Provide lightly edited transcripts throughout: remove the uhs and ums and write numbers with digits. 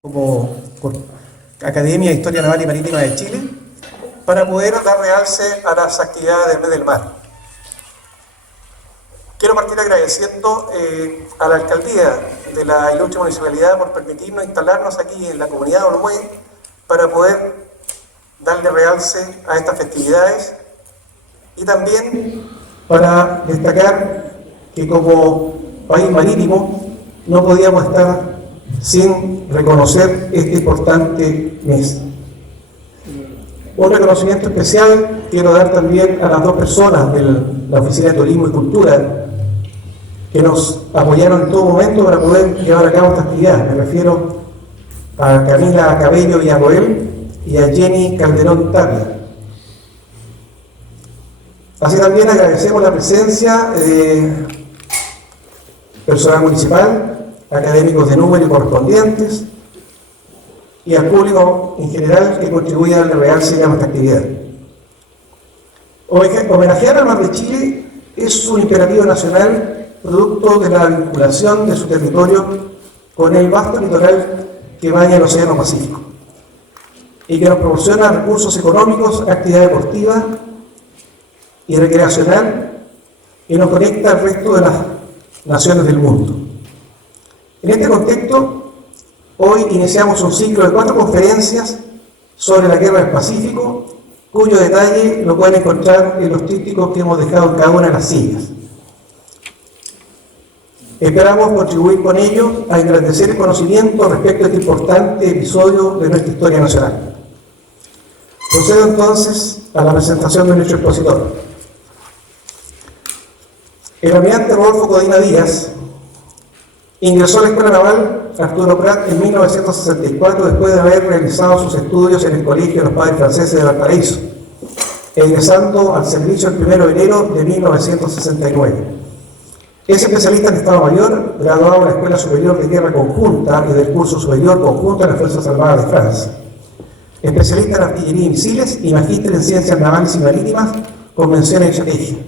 Como Academia de Historia Naval y Marítima de Chile, para poder dar realce a las actividades del mes del mar. Quiero partir agradeciendo a la alcaldía de la ilustre municipalidad por permitirnos instalarnos aquí en la comunidad de Olmué para poder darle realce a estas festividades y también para destacar que como país marítimo no podíamos estar sin reconocer este importante mes. Un reconocimiento especial quiero dar también a las dos personas de la Oficina de Turismo y Cultura que nos apoyaron en todo momento para poder llevar a cabo esta actividad. Me refiero a Camila Cabello Villarroel y a Jenny Calderón Tapia. Así también agradecemos la presencia de personal municipal, académicos de número y correspondientes, y al público en general que contribuye a darle realce a nuestra actividad. Homenajear al mar de Chile es un imperativo nacional producto de la vinculación de su territorio con el vasto litoral que baña el Océano Pacífico y que nos proporciona recursos económicos, actividad deportiva y recreacional y nos conecta al resto de las naciones del mundo. En este contexto, hoy iniciamos un ciclo de 4 conferencias sobre la Guerra del Pacífico, cuyo detalle lo pueden encontrar en los trípticos que hemos dejado en cada una de las sillas. Esperamos contribuir con ello a engrandecer el conocimiento respecto a este importante episodio de nuestra historia nacional. Procedo entonces a la presentación de nuestro expositor. El almirante Rodolfo Codina Díaz ingresó a la Escuela Naval Arturo Prat en 1964 después de haber realizado sus estudios en el Colegio de los Padres Franceses de Valparaíso, ingresando al servicio el 1 de enero de 1969. Es especialista en Estado Mayor, graduado en la Escuela Superior de Guerra Conjunta y del Curso Superior Conjunto de las Fuerzas Armadas de Francia. Especialista en Artillería y Misiles y magíster en Ciencias Navales y Marítimas con mención en Estrategia.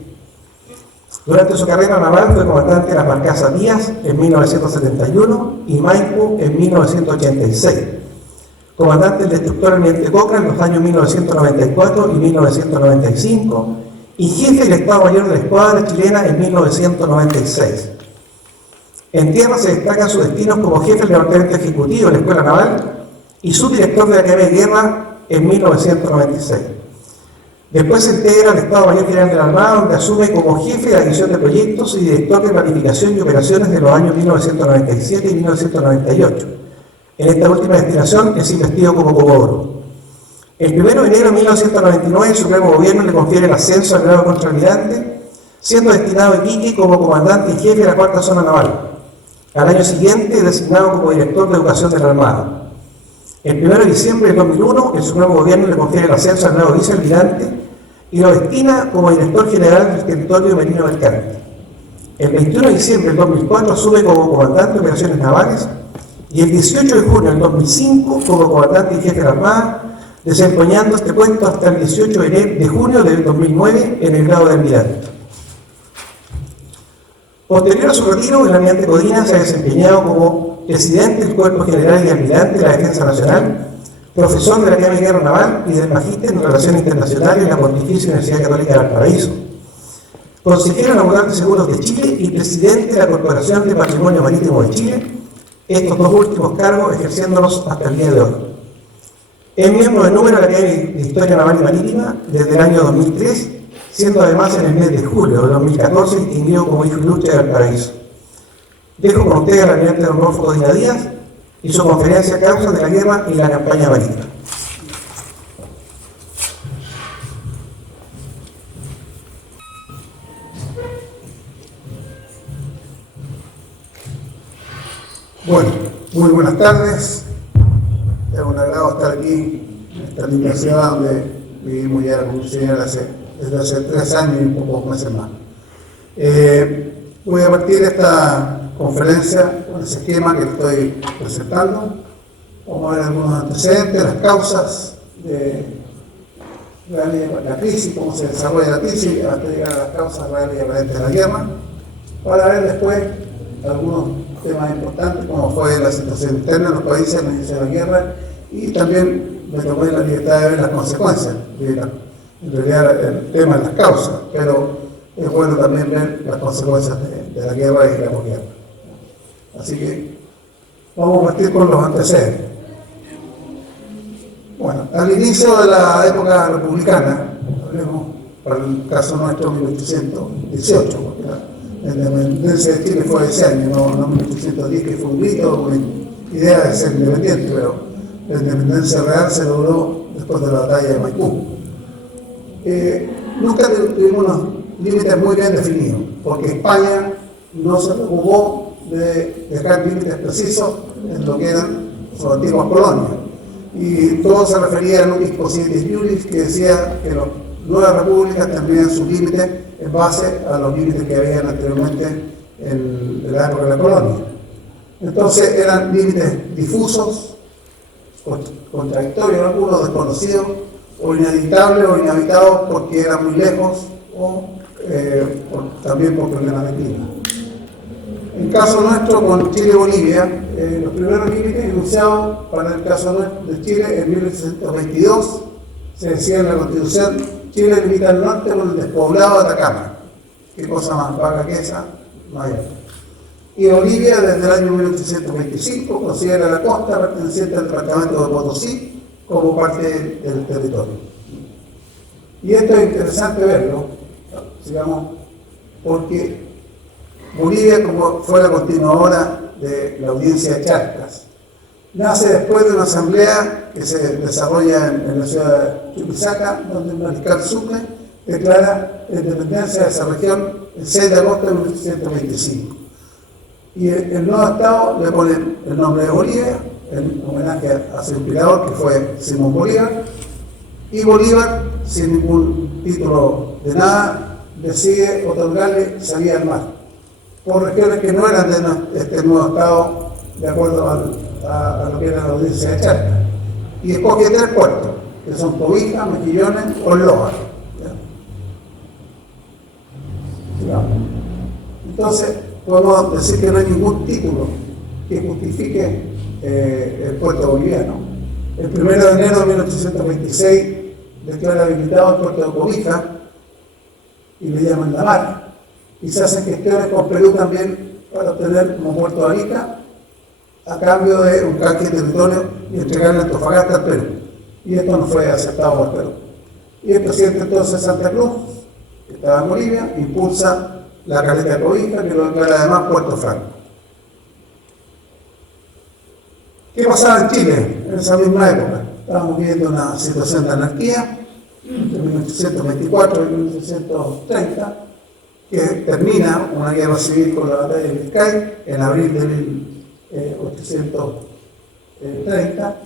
Durante su carrera naval fue comandante de las barcazas Díaz en 1971 y Maipo en 1986. Comandante del destructor almirante Cochrane en los años 1994 y 1995 y jefe del Estado Mayor de la Escuadra chilena en 1996. En tierra se destacan sus destinos como jefe del Departamento Ejecutivo de la Escuela Naval y subdirector de la Academia de Guerra en 1996. Después se integra al Estado Mayor General de la Armada, donde asume como jefe de la División de Proyectos y director de Planificación y Operaciones de los años 1997 y 1998. En esta última destinación es investido como comodoro. El 1 de enero de 1999 el Supremo Gobierno le confiere el ascenso al grado de contraalmirante, siendo destinado a Iquique como comandante y jefe de la 4ª Zona Naval. Al año siguiente, designado como director de Educación de la Armada. El 1 de diciembre del 2001, el Supremo Gobierno le confiere el ascenso al grado de vicealmirante y lo destina como director general del territorio marino mercante. El 21 de diciembre del 2004 asume como comandante de operaciones navales y el 18 de junio del 2005 como comandante y jefe de la Armada, desempeñando este puesto hasta el 18 de junio del 2009 en el grado de almirante. Posterior a su retiro, el almirante Codina se ha desempeñado como presidente del Cuerpo General y Almirante de la Defensa Nacional, profesor de la Academia de Guerra Naval y del Magíster en Relaciones Internacionales en la Pontificia Universidad Católica de Valparaíso, consejero laboral de Seguros de Chile y presidente de la Corporación de Patrimonio Marítimo de Chile, estos dos últimos cargos ejerciéndolos hasta el día de hoy. Es miembro del número de la Academia de Historia Naval y Marítima desde el año 2003, siendo además en el mes de julio de 2014 distinguido como hijo ilustre de Valparaíso. Dejo con ustedes al almirante Rodolfo Codina Díaz y su conferencia Causas de la Guerra y la Campaña Marítima. Bueno, muy buenas tardes. Es un agrado estar aquí en esta linda ciudad donde vivimos ya la constitución desde hace 3 años y un poco meses más. Voy a partir esta conferencia con ese esquema que estoy presentando. Vamos a ver algunos antecedentes, las causas de la crisis, cómo se desarrolla la crisis, hasta llegar a las causas reales y aparentes de la guerra, para ver después algunos temas importantes, como fue la situación interna de los países al inicio de la guerra, y también me tomé la libertad de ver las consecuencias, en realidad el tema de las causas, pero es bueno también ver las consecuencias de la guerra y la posguerra. Así que vamos a partir con los antecedentes. Bueno, al inicio de la época republicana, hablemos para el caso nuestro 1818, porque la independencia de Chile fue ese año, no 1810, que fue un grito, una idea de ser independiente, pero la independencia real se logró después de la batalla de Maipú. Nunca tuvimos unos límites muy bien definidos, porque España no se preocupó de dejar límites precisos en lo que eran sus antiguas colonias. Y todo se refería a Nunc Possidetis Iuris, que decía que las nuevas repúblicas tendrían sus límites en base a los límites que habían anteriormente en la época de la colonia. Entonces eran límites difusos, contradictorios, algunos desconocidos, o inhabitables o inhabitados porque eran muy lejos, o también por problemas de clima. En caso nuestro, con Chile y Bolivia, los primeros límites enunciados para el caso de Chile en 1822, se decía en la Constitución: Chile limita al norte con el despoblado de Atacama. Qué cosa más vaga que esa, no hay. Y Bolivia, desde el año 1825, considera la costa perteneciente al departamento de Potosí como parte del territorio. Y esto es interesante verlo, digamos, porque Bolivia, como fue la continuadora de la audiencia de Charcas, nace después de una asamblea que se desarrolla en la ciudad de Chuquisaca, donde el mariscal Sucre declara la independencia de esa región el 6 de agosto de 1825. Y el nuevo Estado le pone el nombre de Bolivia, en homenaje a su inspirador, que fue Simón Bolívar, y Bolívar, sin ningún título de nada, decide otorgarle salida al mar, por regiones que no eran de este nuevo Estado, de acuerdo a lo que era la audiencia de Charcas. Y escoge 3 puertos, que son Cobija, Mejillones o Loja. Entonces, podemos decir que no hay ningún título que justifique el puerto boliviano. El 1 de enero de 1826 declara habilitado el puerto de Cobija y le llaman La Mar. Y se hacen gestiones con Perú también para obtener como puerto de Arica, a cambio de un canje de territorio y entregarle Antofagasta al Perú. Y esto no fue aceptado por Perú. Y el presidente entonces Santa Cruz, que estaba en Bolivia, impulsa la caleta de Cobija, que lo declara además Puerto Franco. ¿Qué pasaba en Chile en esa misma época? Estábamos viviendo una situación de anarquía entre 1824 y 1830, que termina una guerra civil con la batalla de Vizcay en abril de 1830,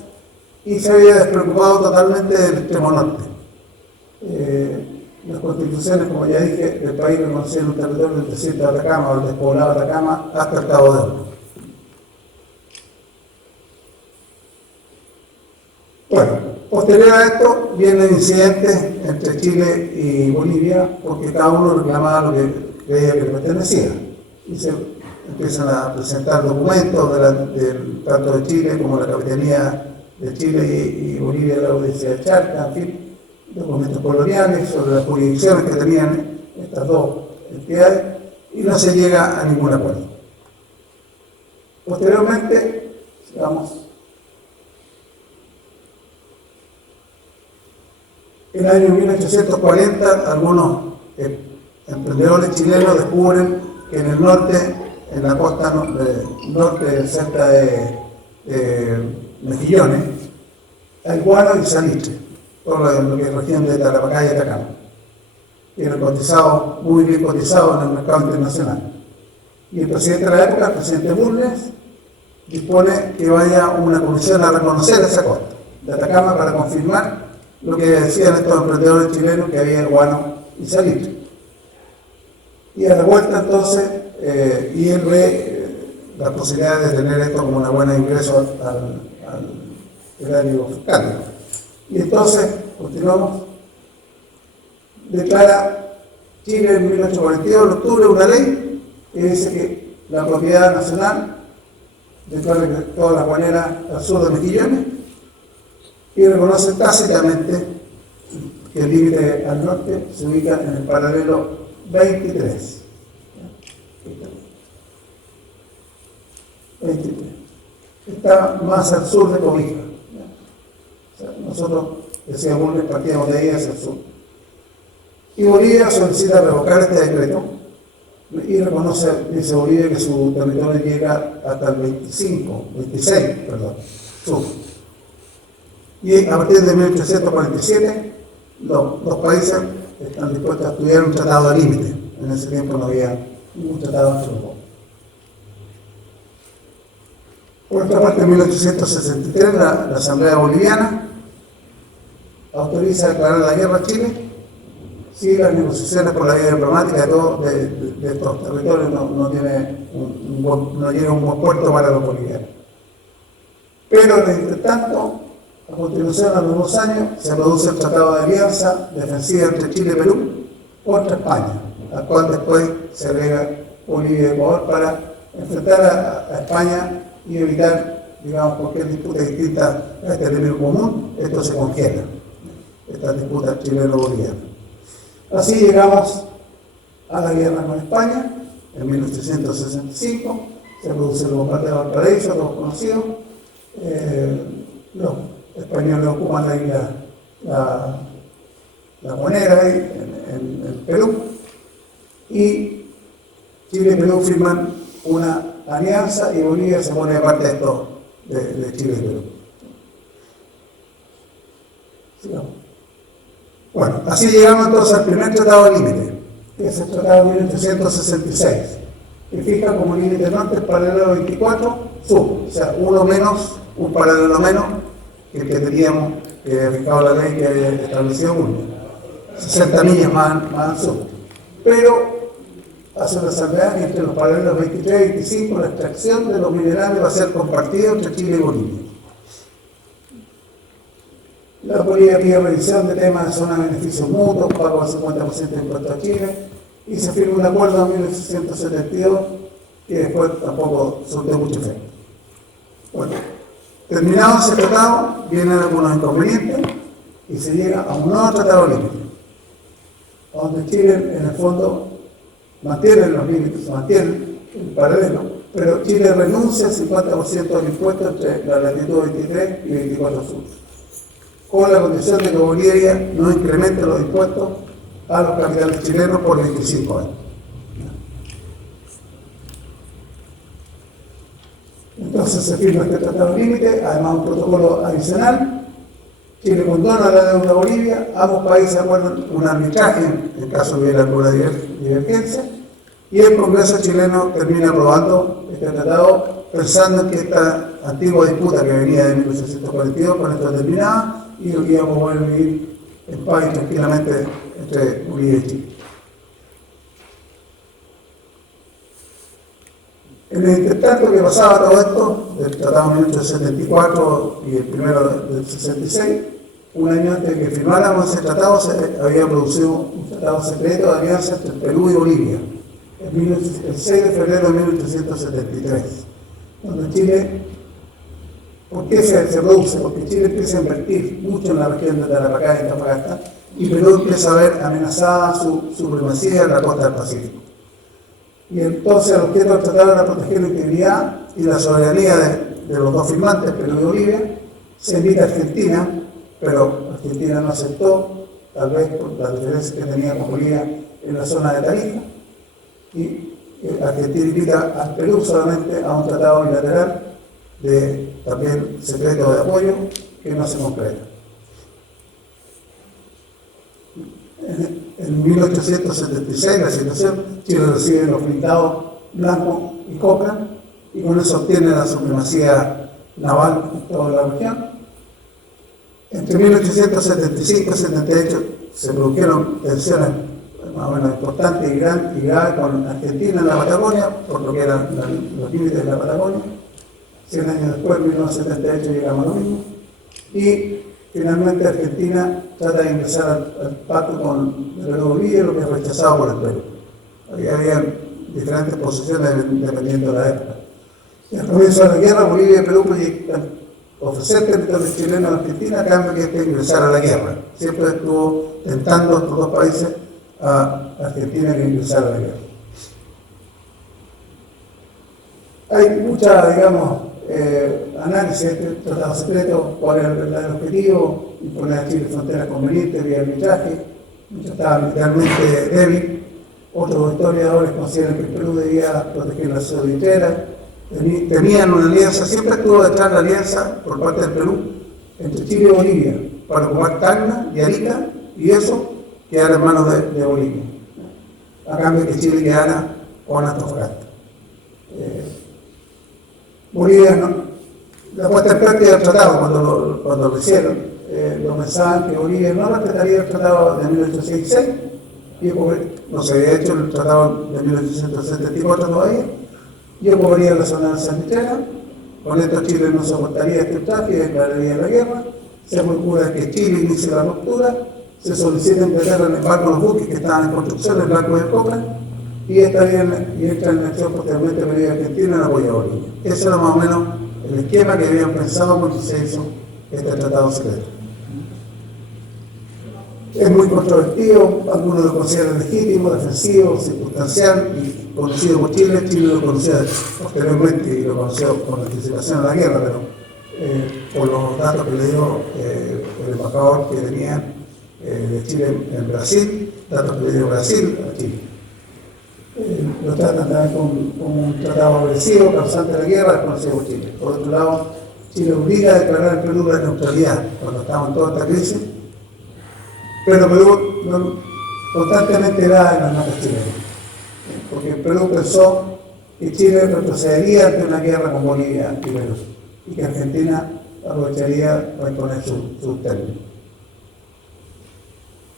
y se había despreocupado totalmente del extremo norte. Las constituciones, como ya dije, del país reconocían un territorio del desierto de Atacama o el despoblado de Atacama hasta el Cabo de Hornos. Bueno, posterior a esto vienen incidentes entre Chile y Bolivia, porque cada uno reclamaba lo que creía que le pertenecía. Y se empiezan a presentar documentos tanto de Chile como la Capitanía de Chile y Bolivia, la audiencia de Charcas, en fin, documentos coloniales sobre las jurisdicciones que tenían estas dos entidades, y no se llega a ningún acuerdo. Posteriormente, digamos, en el año 1840, algunos emprendedores chilenos descubren que en el norte, en la costa norte, cerca de Mejillones, hay guano y salitre, por lo que es región de Tarapacá y Atacama, que era cotizado, muy bien cotizado en el mercado internacional. Y el presidente de la época, el presidente Bulnes, dispone que vaya una comisión a reconocer esa costa de Atacama para confirmar lo que decían estos emprendedores chilenos, que había guano y salitre. Y a la vuelta entonces, y él ve las posibilidades de tener esto como una buena ingreso al erario fiscal. Y entonces, continuamos, declara Chile en 1842, en octubre, una ley que dice que la propiedad nacional declara que todas las guaneras al sur de Mejillones y reconoce tácitamente que el límite al norte se ubica en el paralelo 23. 23. Está más al sur de Cobija. O sea, nosotros, decíamos, partíamos de ahí hacia el sur. Y Bolivia solicita revocar este decreto y reconoce, dice Bolivia, que su territorio llega hasta el 26 sur. Y a partir de 1847, los dos países están dispuestos a estudiar un tratado de límite. En ese tiempo no había ningún tratado entre los dos. Por otra parte, en 1863, la Asamblea Boliviana autoriza a declarar la guerra a Chile. Sí, las negociaciones por la vía diplomática de estos territorios no llega a un buen puerto para los bolivianos. Pero, entre tanto, a continuación, a los 2 años, se produce el Tratado de Alianza Defensiva entre Chile y Perú contra España, al cual después se agrega Bolivia y Ecuador para enfrentar a España y evitar, digamos, cualquier disputa distinta a este enemigo común. Esto se congela, estas disputas chileno-bolivianas. Así llegamos a la guerra con España en 1865, se produce el bombardeo de Valparaíso, todos conocidos. Los españoles ocupan la isla La Monera en Perú, y Chile y Perú firman una alianza y Bolivia se pone de parte de esto de Chile y Perú. Sigamos. Bueno, así llegamos entonces al primer tratado de límite, que es el tratado de 1866, que fija como límite norte el paralelo 24 sur, o sea, un paralelo menos que el que teníamos, que fijaba la ley que establecía 60 millas más al sur. Pero hace una salvedad que entre los paralelos 23 y 25 la extracción de los minerales va a ser compartida entre Chile y Bolivia. La Bolivia pide revisión de temas de zona de beneficios mutuos, pago del 50% de impuestos a Chile, y se firma un acuerdo en 1872 que después tampoco surtió mucho efecto. Bueno, terminado ese tratado, vienen algunos inconvenientes y se llega a un nuevo tratado límite, donde Chile en el fondo mantiene los límites, mantiene el paralelo, pero Chile renuncia al 50% del impuesto entre la latitud 23 y 24 sur, con la condición de que Bolivia no incremente los impuestos a los capitales chilenos por 25 años. Entonces se firma este tratado límite, además un protocolo adicional. Chile condona la deuda a Bolivia, ambos países acuerdan un arbitraje en caso de hubiera alguna divergencia, y el Congreso chileno termina aprobando este tratado pensando en que esta antigua disputa que venía de 1842 con esto terminaba y lo que íbamos a poder vivir en paz y tranquilamente entre Bolivia y Chile. En el entretanto que pasaba todo esto, del Tratado de 1874 y el primero del 66, un año antes de que firmáramos ese tratado, se había producido un tratado secreto de alianza entre Perú y Bolivia, el 6 de febrero de 1873, donde Chile, ¿por qué se produce? Porque Chile empieza a invertir mucho en la región de Tarapacá y Antofagasta, y Perú empieza a ver amenazada su supremacía en la costa del Pacífico. Y entonces el objeto del tratado era proteger la integridad y la soberanía de los dos firmantes, Perú y Bolivia. Se invita a Argentina, pero Argentina no aceptó, tal vez por las diferencias que tenía con Bolivia en la zona de Tarija. Y Argentina invita al Perú solamente a un tratado bilateral también secreto de apoyo que no se concreta. En 1876 la situación, Chile recibe los blindados Blanco y Cochrane y con eso obtiene la supremacía naval en toda la región. Entre 1875 y 78 se produjeron tensiones más o menos importantes y graves con Argentina en la Patagonia, por lo que eran los límites de la Patagonia. 100 años después, en 1978, llegamos a lo mismo. Y finalmente Argentina trata de ingresar al pacto con el Perú Bolivia, lo que es rechazado por el Perú. Había diferentes posiciones dependiendo de la época. Y al comienzo de la guerra, Bolivia y Perú proyectan ofrecer territorios chilenos a Argentina a cambio que este ingresara a la guerra. Siempre estuvo tentando a estos dos países a Argentina que ingresara a la guerra. Hay mucha, digamos, análisis de este tratado secreto, cuál era el verdadero objetivo, imponer a Chile fronteras convenientes vía arbitraje, estaba militarmente débil. Otros historiadores consideran que el Perú debía proteger la pseudo-trinchera, tenían una alianza, siempre estuvo detrás la alianza por parte del Perú entre Chile y Bolivia para ocupar Tacna y Arica, y eso quedara en manos de Bolivia, a cambio de que Chile quedara con Antofagasta. Bolivia, ¿no? La puesta en práctica del tratado, cuando lo hicieron, lo pensaban que Bolivia no respetaría el tratado de 1866, y no se había hecho el tratado de 1874 todavía, y ocuparía la zona salitrera. Con esto Chile no soportaría este traje y declararía la guerra. Se procura que Chile inicie la ruptura, se solicita empezar el embargo a los buques que estaban en construcción del Blanco de Copland, y entra en acción posteriormente Bolivia Argentina en apoyo a Bolivia. Ese era más o menos el esquema que habían pensado cuando se hizo este tratado secreto. Es muy controvertido, algunos lo consideran legítimo, defensivo, circunstancial y conocido por Chile. Chile lo conocía posteriormente y lo conoció con anticipación a la guerra, pero por los datos que le dio el embajador que tenía de Chile en Brasil, datos que le dio Brasil a Chile. Lo tratan también como un tratado agresivo, causante de la guerra, desconocido por Chile. Por otro lado, Chile obliga a declarar el Perú la neutralidad cuando estamos en toda esta crisis, pero Perú constantemente da en las manos chilenas, porque Perú pensó que Chile retrocedería ante una guerra con Bolivia y Perú, y que Argentina aprovecharía para imponer su término.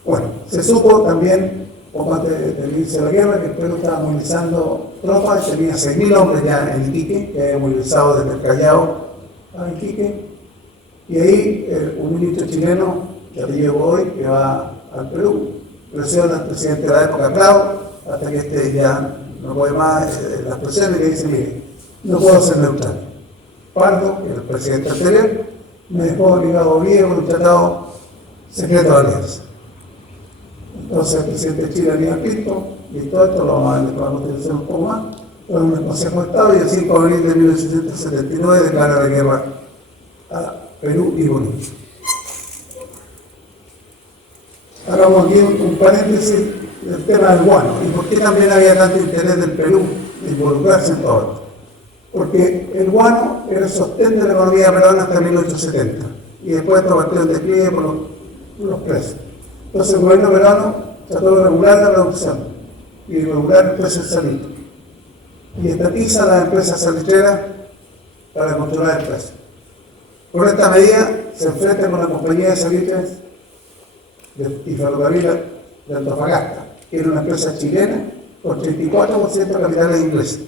Bueno, se supo también, poco antes del inicio de la guerra, que el Perú estaba movilizando tropas, tenía 6.000 hombres ya en Iquique, que había movilizado desde el Callao a Iquique, y ahí un ministro chileno que llegó hoy, que va al Perú, presiona al presidente de la época, Prado, hasta que este ya no puede más las presiones, y le dice: mire, no puedo ser neutral. Pardo, que era el presidente anterior, me dejó obligado a Bolivia con un tratado secreto de alianza. Entonces el presidente de Chile, Aníbal Pinto, y todo esto lo vamos a ver después, vamos a utilizar un poco más, fue un Consejo de Estado, y el 5 de abril de 1879 declara la guerra a Perú y Bolivia. Hagamos aquí un paréntesis del tema del guano. ¿Y por qué también había tanto interés del Perú de involucrarse en todo esto? Porque el guano era el sostén de la economía peruana hasta 1870. Y después esto partió en declive por los precios. Entonces el gobierno peruano trató de regular la producción y regular el precio del salitre. Y estatiza a las empresas salitreras para controlar el precio. Por esta medida se enfrenta con la compañía de salitres y ferrocarril de Antofagasta, que era una empresa chilena con 34% de capitales ingleses.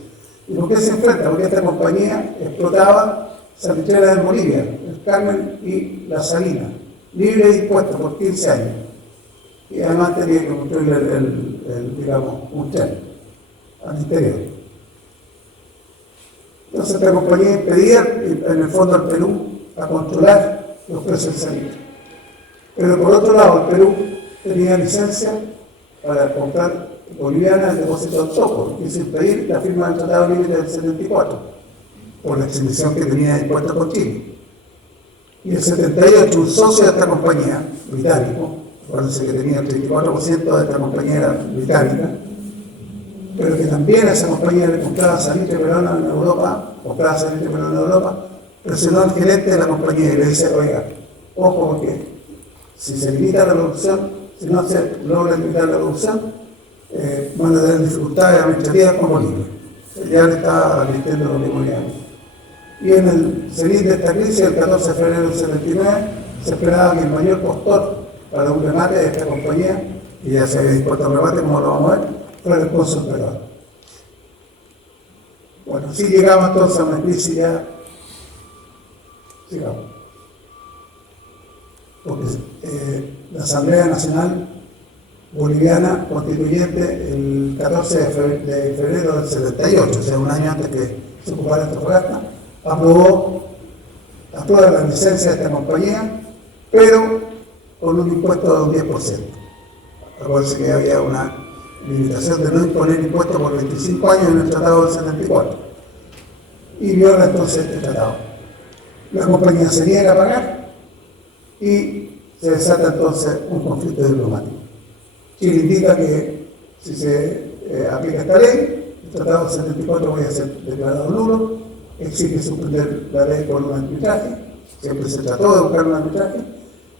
¿Y por qué se enfrenta? Porque esta compañía explotaba salitreras en Bolivia, el Carmen y la Salina, libre de impuestos por 15 años. Y además tenía que construir digamos, un tren al interior. Entonces esta compañía impedía, en el fondo, al Perú a controlar los precios del salitre. Pero por otro lado, el Perú tenía licencia para comprar boliviana el depósito del Soco, y sin pedir la firma del Tratado Límite del 74, por la exhibición que tenía de impuestos con Chile. Y el 78, un socio de esta compañía, británico, acuérdense que tenía el 34% de esta compañía era británica, pero que también esa compañía le compraba salitre peruano en Europa, presionó al gerente de la compañía y le dice: oiga, ojo, porque si se limita la producción, si no se logra limitar la producción, van a tener dificultades administrativas con Bolivia. Ya le está advirtiendo los bolivianos. Y en el seguir de esta crisis, el 14 de febrero del 79, se esperaba que el mayor postor para un remate de esta compañía, y ya se había dispuesto al remate, como lo vamos a ver, fuera el cónsul peruano. Bueno, sí llegamos entonces a una crisis ya, sigamos, porque la Asamblea Nacional Boliviana Constituyente el 14 de febrero del 78, o sea, un año antes que se ocupara Antofagasta, aprueba la licencia de esta compañía, pero con un impuesto de un 10%. Acuérdense que había una limitación de no imponer impuestos por 25 años en el Tratado del 74. Y viola entonces este tratado. La compañía se niega a pagar y se desata entonces un conflicto diplomático. Chile indica que si se aplica esta ley, el Tratado del 74 va a ser declarado nulo, exige suspender la ley por un arbitraje, siempre se trató de buscar un arbitraje,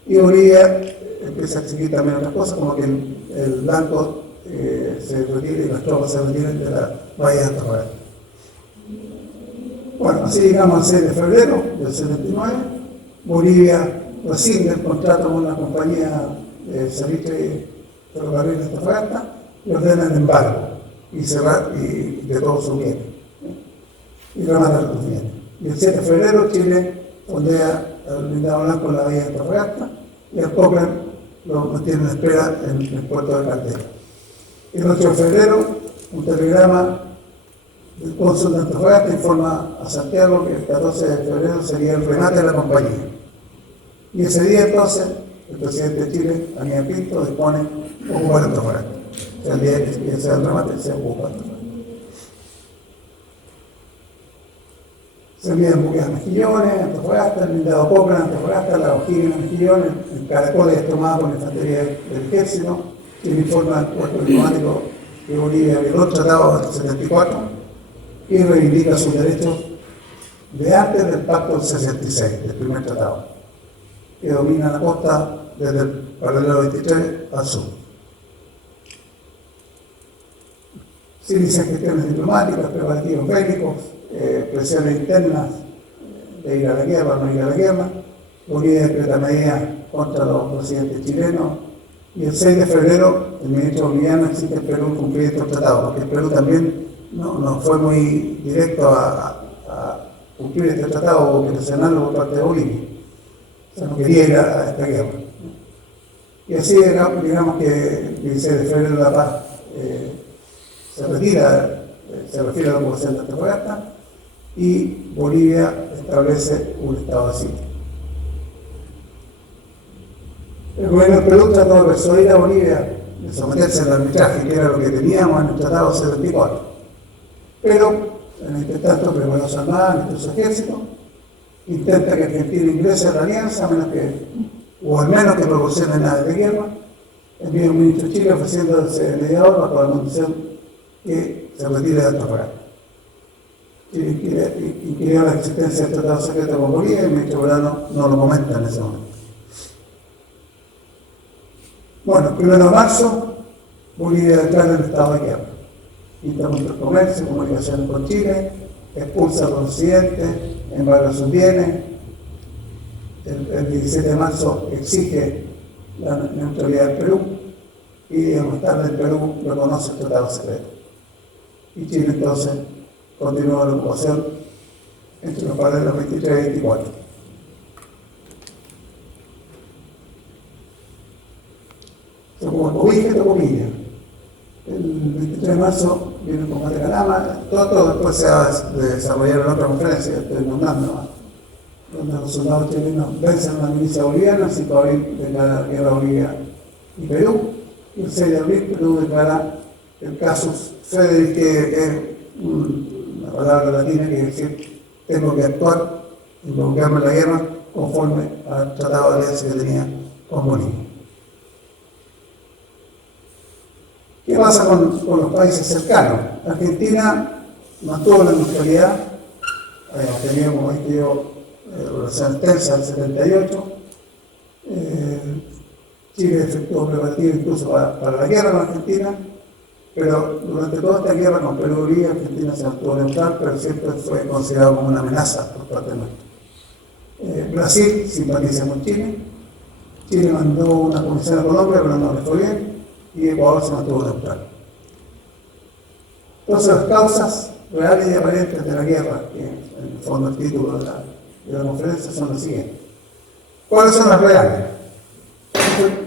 y Bolivia empieza a exigir también otras cosas, como que el blanco se retire y las tropas se retiren de la bahía de Antofagasta. Bueno, así llegamos al 6 de febrero del 79, Bolivia rescinde el contrato con una compañía de salitre ferrocarril de Antofagasta y ordena el embargo y cerrar de todos sus bienes y rematar los bienes. Y el 7 de febrero Chile fondea al blindado blanco en la bahía de Antofagasta y al Cochrane lo mantiene en espera en el puerto de Caldera. El 8 de febrero, un telegrama del cónsul de Antofagasta informa a Santiago que el 14 de febrero sería el remate de la compañía. Y ese día entonces, el presidente de Chile, Aníbal Pinto, dispone ocupar Antofagasta. O sea, el día que sea el remate, se ocupa Antofagasta. Se envían buques a Mejillones, Antofagasta, el blindado Cochrane, Antofagasta, la O'Higgins a Mejillones, el Caracol es tomado por la infantería del ejército, Chile informa al cuerpo diplomático que Bolivia violó el tratado del 74 y reivindica sus derechos de antes del pacto del 66, del primer tratado, que domina la costa desde el paralelo 23 al sur. Se inician gestiones diplomáticas, preparativos bélicos, presiones internas de ir a la guerra o no ir a la guerra. Bolivia decreta medidas contra los presidentes chilenos y el 6 de febrero el ministro boliviano exige al Perú cumplir estos tratados, porque el Perú también no fue muy directo a cumplir este tratado o presionarlo por parte de Bolivia. O sea, no quería ir a esta guerra. Y así digamos que el 16 de febrero La Paz se refiere a la ocupación de Antofagasta y Bolivia establece un estado de sitio. El gobierno del Perú trató de persuadir a Bolivia de someterse al arbitraje, que era lo que teníamos en el Tratado 74. Pero, en este tanto, preparó su armada, nuestro su ejército, intenta que Argentina ingrese a la alianza, o al menos que proporcione naves de guerra, envía un ministro de Chile ofreciéndose mediador bajo la condición que se retire de Antofagasta. Chile inquirió la existencia del tratado secreto con Bolivia y el ministro Bolano no lo comenta en ese momento. Bueno, el 1 de marzo, Bolivia declara el estado de guerra. Interrumpe el comercio, comunicaciones con Chile, expulsa a los residentes, embarga sus bienes. El 17 de marzo exige la neutralidad del Perú y días más tarde el Perú reconoce el tratado secreto. Y Chile entonces continúa la ocupación entre los paralelos 23 y 24. Se ocupa Cobija y Tocopilla. El 23 de marzo viene el combate de Calama, todo después se va a desarrollar en otra conferencia, estoy nombrando, donde los soldados chilenos vencen a la milicia boliviana, el 5 de abril declara la guerra Bolivia y Perú, y el 6 de abril Perú declara el casus Federis, que es una palabra latina que quiere decir tengo que actuar, involucrarme en la guerra conforme al tratado de alianza que tenía con Bolivia. ¿Qué pasa con los países cercanos? Argentina mantuvo la neutralidad, tenía, como dije yo, relaciones tensas en el 78. Chile efectuó preparativos incluso para la guerra con Argentina, pero durante toda esta guerra con Perú y Bolivia, Argentina se mantuvo neutral, pero siempre fue considerado como una amenaza por parte nuestra. Brasil simpatiza con Chile, Chile mandó una comisión a Colombia, pero no le fue bien, y Ecuador se mantuvo neutral. Entonces, las causas reales y aparentes de la guerra, que en el fondo el título de la conferencia, son las siguientes. ¿Cuáles son las reales?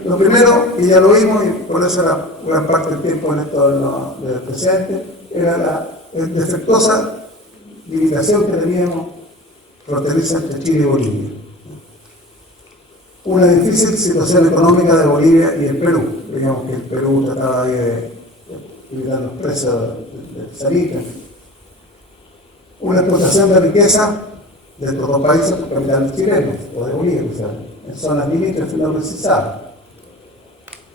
Lo primero, y ya lo vimos, y por eso era gran parte del tiempo en esto del presidente, era la defectuosa limitación que teníamos fronteriza entre Chile y Bolivia. Una difícil situación económica de Bolivia y el Perú. Digamos que el Perú trataba de evitar los precios de salitre. Una explotación de riqueza de estos dos países por capitales chilenos, o de Bolivia, en zonas limítrofes no precisadas.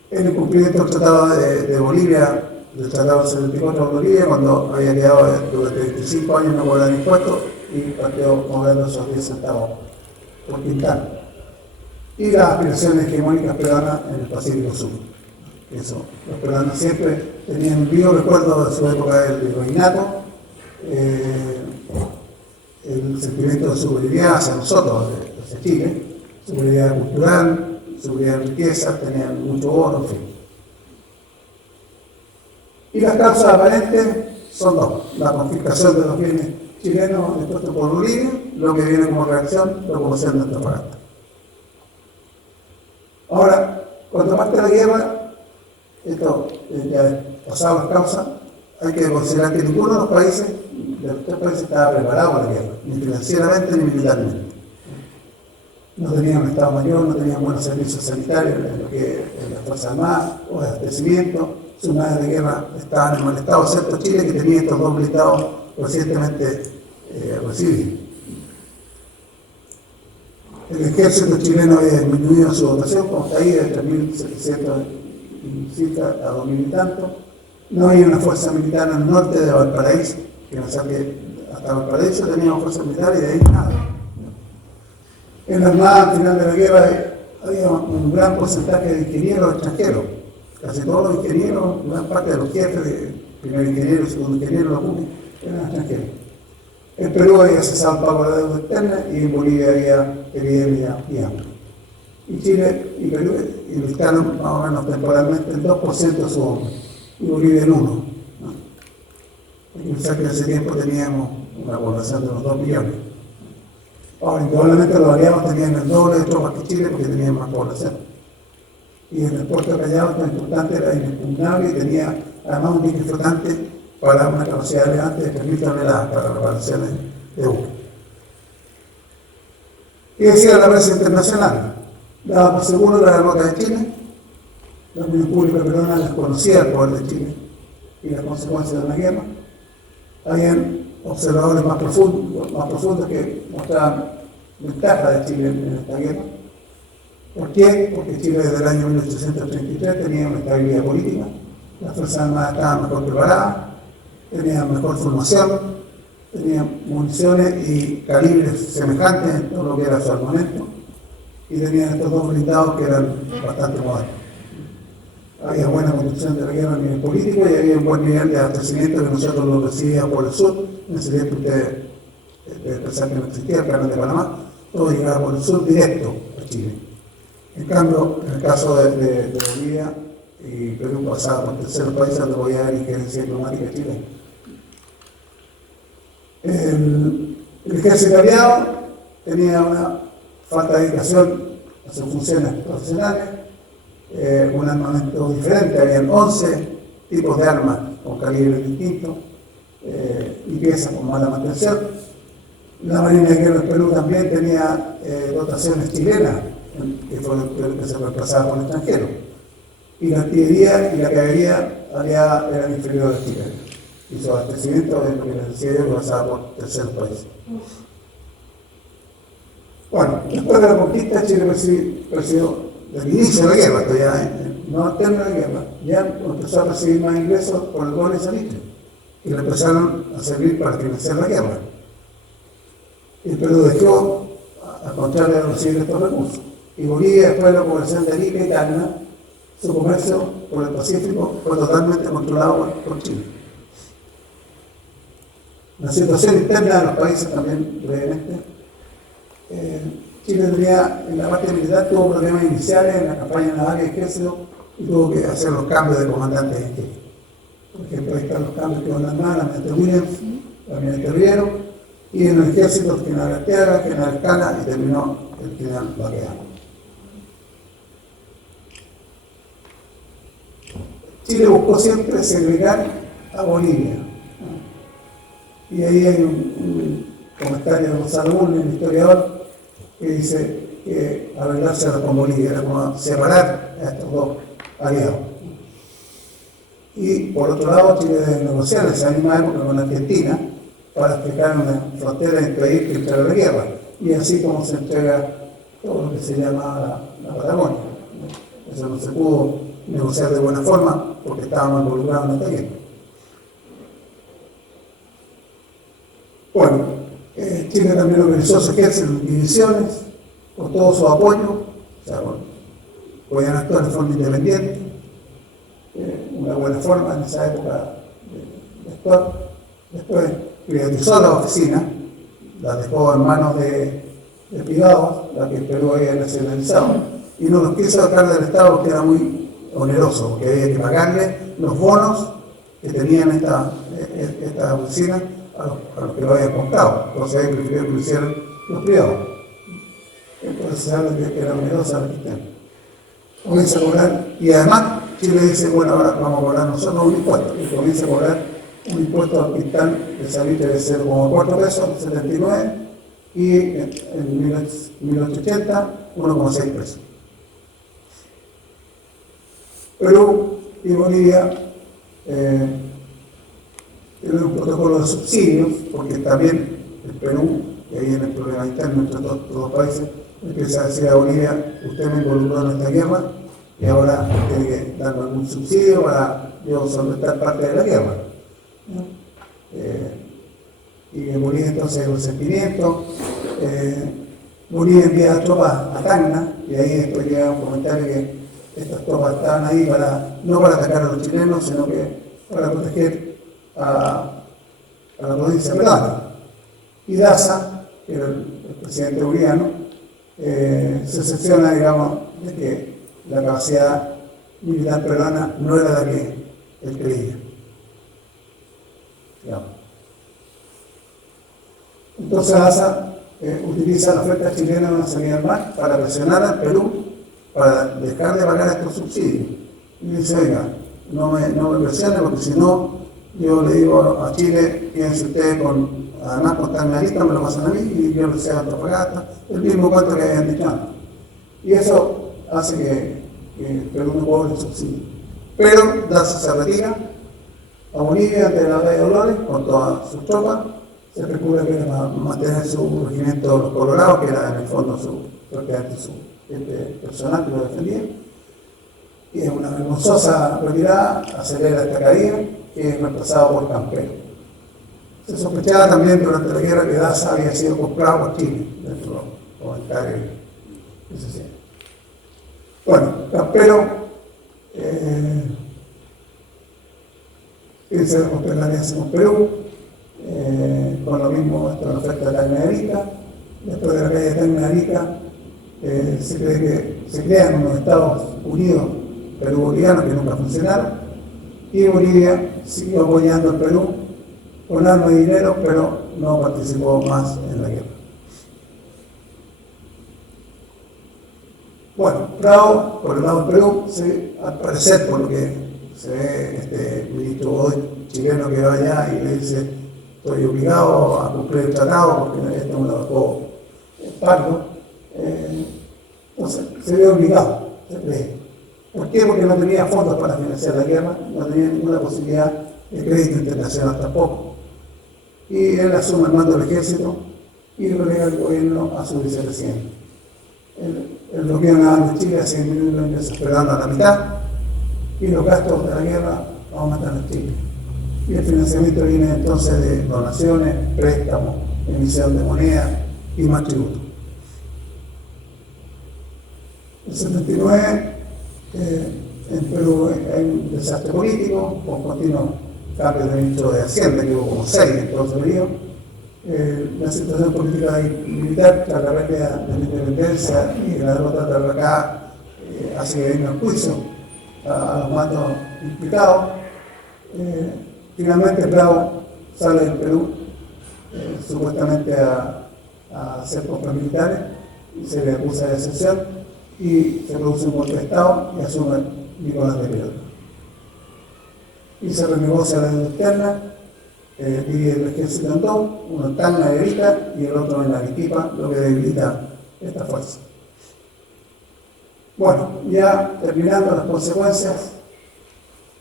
El incumplimiento del Tratado de Bolivia, del Tratado del 74 de Bolivia, cuando había quedado durante 25 años no cobrar impuestos y partió cobrando esos 10 centavos por quintal. Y las aspiraciones hegemónicas peruanas en el Pacífico Sur. Eso, los peruanos siempre tenían un vivo recuerdo de su época del virreinato, el sentimiento de superioridad hacia nosotros, hacia Chile, superioridad cultural, superioridad de riqueza, tenían mucho oro, en fin. Y las causas aparentes son dos: la confiscación de los bienes chilenos expuestos por Bolivia, lo que viene como reacción, la ocupación de Antofagasta. Ahora, cuando parte la guerra, esto ya pasado las causas, hay que considerar que ninguno de los países, de los tres países, estaba preparado para la guerra, ni financieramente ni militarmente. No tenían un Estado Mayor, no tenían buenos servicios sanitarios, en lo que en las Fuerzas Armadas o de abastecimiento. Sus naves de guerra estaban en mal estado, excepto Chile, que tenía estos dos blindados recientemente recibidos. El ejército chileno había disminuido su dotación, como está ahí, de 3.700 a 2.000 y tanto. No había una fuerza militar en el norte de Valparaíso, que no sabe que hasta Valparaíso teníamos fuerza militar y de ahí nada. En la Armada, al final de la guerra, había un gran porcentaje de ingenieros extranjeros. Casi todos los ingenieros, gran parte de los jefes, de primer ingeniero y segundo ingeniero, los UNI, eran extranjeros. En Perú había cesado el pago de la deuda externa y en Bolivia había epidemia y hambre. Y Chile y Perú invirtieron más o menos temporalmente el 2% de su obra, y Bolivia el 1%. ¿No? Hay que pensar que en ese tiempo teníamos una población de unos 2 millones. Ahora, indudablemente los aliados tenían el doble de tropas que Chile porque tenían más población. Y en el puerto de Callao, tan importante, era inexpugnable y tenía además un dique flotante para una capacidad relevante de 3.000 toneladas para reparaciones de buques. ¿Qué decía la prensa internacional? Daba por seguro la derrota de Chile. La opinión pública peruana desconocía el poder de Chile y las consecuencias de la guerra. Habían observadores más profundos que mostraban ventaja de Chile en esta guerra. ¿Por qué? Porque Chile desde el año 1833 tenía una estabilidad política, las Fuerzas Armadas estaban mejor preparadas, tenían mejor formación, tenían municiones y calibres semejantes en todo lo que era su armamento, y tenían estos dos blindados que eran bastante modernos. Había buena conducción de la guerra a nivel político y había un buen nivel de abastecimiento que nosotros lo recibíamos por el sur. En ese tiempo ustedes pensaban que no existía el canal de Panamá, todo llegaba por el sur directo a Chile. En cambio, en el caso de Bolivia y Perú pasaba por terceros países donde podía haber injerencia diplomática chilena. El ejército aliado tenía una falta de dedicación a sus funciones profesionales, un armamento diferente, habían 11 tipos de armas con calibres distintos y piezas con mala mantención. La Marina de Guerra del Perú también tenía dotaciones chilenas, que fue lo que se reemplazaba por el extranjero. Y la artillería y la caballería aliada eran inferiores a Chile. Y su abastecimiento, lo que les decía yo, pasaba por terceros países. Bueno, después de la conquista, Chile recibió, desde el inicio de la guerra, no al término de la guerra, ya empezó a recibir más ingresos por el doble salitre, y le empezaron a servir para financiar la guerra. Y el Perú dejó, al contrario, de recibir estos recursos. Y Bolivia, después de la población de Arica y Tacna, su comercio por el Pacífico fue totalmente controlado por Chile. La situación interna de los países también, brevemente, Chile tenía, en la parte militar, tuvo problemas iniciales en la campaña naval y ejército y tuvo que hacer los cambios de comandantes en jefe. Por ejemplo, ahí están los cambios que van a armar, la almirante Williams, la almirante Riero, y en el ejército el general Arteaga, el general Cala y terminó el general Baqueano. Chile buscó siempre segregar a Bolivia. Y ahí hay un comentario de Gonzalo Bulnes, un historiador, que dice que arreglarse con Bolivia era como separar a estos dos aliados. Y por otro lado, Chile debe negociar esa misma época con Argentina para fijar una frontera entre que entrar a la guerra. Y así como se entrega todo lo que se llama la Patagonia. Eso no se pudo negociar de buena forma porque estábamos involucrados en esta guerra. Bueno, Chile también organizó su ejército en divisiones con todo su apoyo, o sea, bueno, podían actuar de forma independiente, una buena forma en esa época de actuar. Después privatizó la oficina, la dejó en manos de privados, la que el Perú había nacionalizado, y no los quiso sacar del Estado porque era muy oneroso, porque había que pagarle los bonos que tenían esta oficina a los que lo habían comprado. Entonces ahí prefirieron que lo hicieran los privados. Entonces se habla de que era onerosa la cuestión. Comienza a cobrar, y además Chile dice, bueno, ahora vamos a cobrar nosotros un impuesto, y comienza a cobrar un impuesto al quintal de salitre de 0,4 pesos, 79, y en 1880, 1,6 pesos. Perú y Bolivia tienen un protocolo de subsidios, porque también el Perú, que ahí en el problema interno entre todos los países, empieza a decir a Bolivia, usted me involucró en esta guerra y ahora tiene que darme algún subsidio para yo solventar parte de la guerra. Y en Bolivia entonces hay un sentimiento. Bolivia envía tropas a Tacna, y ahí después llega un comentario que estas tropas estaban ahí no para atacar a los chilenos, sino que para proteger a la provincia peruana. Y Daza, que era el presidente boliviano, se excepciona, digamos, de que la capacidad militar peruana no era la que él creía. Digamos. Entonces Daza utiliza la oferta chilena de una salida al mar para presionar al Perú para dejar de pagar estos subsidios. Y dice, oiga, no me presione porque si no, yo le digo a Chile, fíjense ustedes además con esta lista me lo pasan a mí y yo les hago Antofagasta, el mismo cuento que habían dicho antes. Y eso hace que Perú no cobre el subsidio. Pero Daza se retira a Bolivia ante la batalla de Dolores con todas sus tropas. Se especula que era para mantener su regimiento Los Colorados, que era en el fondo su personal que lo defendía. Y es una vergonzosa retirada, acelera esta caída, que es reemplazado por Campero. Se sospechaba también durante la guerra que Daza había sido comprado por Chile, dentro de los comentarios que se hacían. Bueno, Campero quiere romper la alianza con Perú, con lo mismo esto la oferta de Tacna de Arica. Después de la caída de Tacna de Arica, se cree que se crean unos Estados Unidos Perú-Bolivianos que nunca funcionaron, y Bolivia siguió apoyando al Perú con armas y dinero, pero no participó más en la guerra. Bueno, Prado, por el lado del Perú, al parecer, por lo que se ve, este ministro Godoy chileno que va allá y le dice, estoy obligado a cumplir el tratado porque esto me lo dejó Pardo, entonces se ve obligado, se cree. ¿Por qué? Porque no tenía fondos para financiar la guerra, no tenía ninguna posibilidad de crédito internacional tampoco. Y él asume el mando del ejército y relega al gobierno a su vicepresidente. El gobierno naval de Chile hace disminuir los ingresos peruanos a la mitad y los gastos de la guerra aumentan en Chile. Y el financiamiento viene entonces de donaciones, préstamos, emisión de moneda y más tributo. En el 79 en Perú hay un desastre político con continuos cambios de ministro de Hacienda, que hubo como 6 en todo ese periodo. la situación política y militar tras la pérdida de la independencia y la derrota de Tarapacá hace que venga el juicio a los mandos implicados. Finalmente Bravo sale del Perú supuestamente a hacer compras militares y se le acusa de deserción y se produce un golpe de Estado y asume Nicolás de Piedra. Y se renegocia la deuda externa, divide el ejército en dos, uno está en la Arica y el otro en la Arequipa, lo que debilita esta fuerza. Bueno, ya terminando las consecuencias,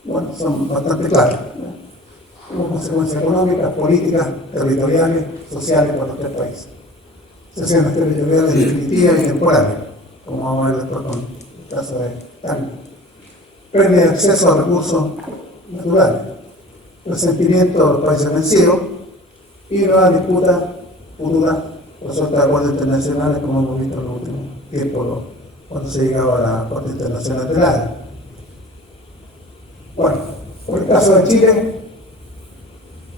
bueno, son bastante claras. Hubo consecuencias económicas, políticas, territoriales, sociales para los tres países. Sesiones territoriales definitivas y temporales, como vamos a ver después con el caso de Tacna. Pérdida de acceso a recursos naturales, resentimiento de los países vencidos y nuevas disputas futuras resueltas de acuerdos internacionales, como hemos visto en los últimos tiempos cuando se llegaba a la Corte Internacional de la Haya. Bueno, por el caso de Chile,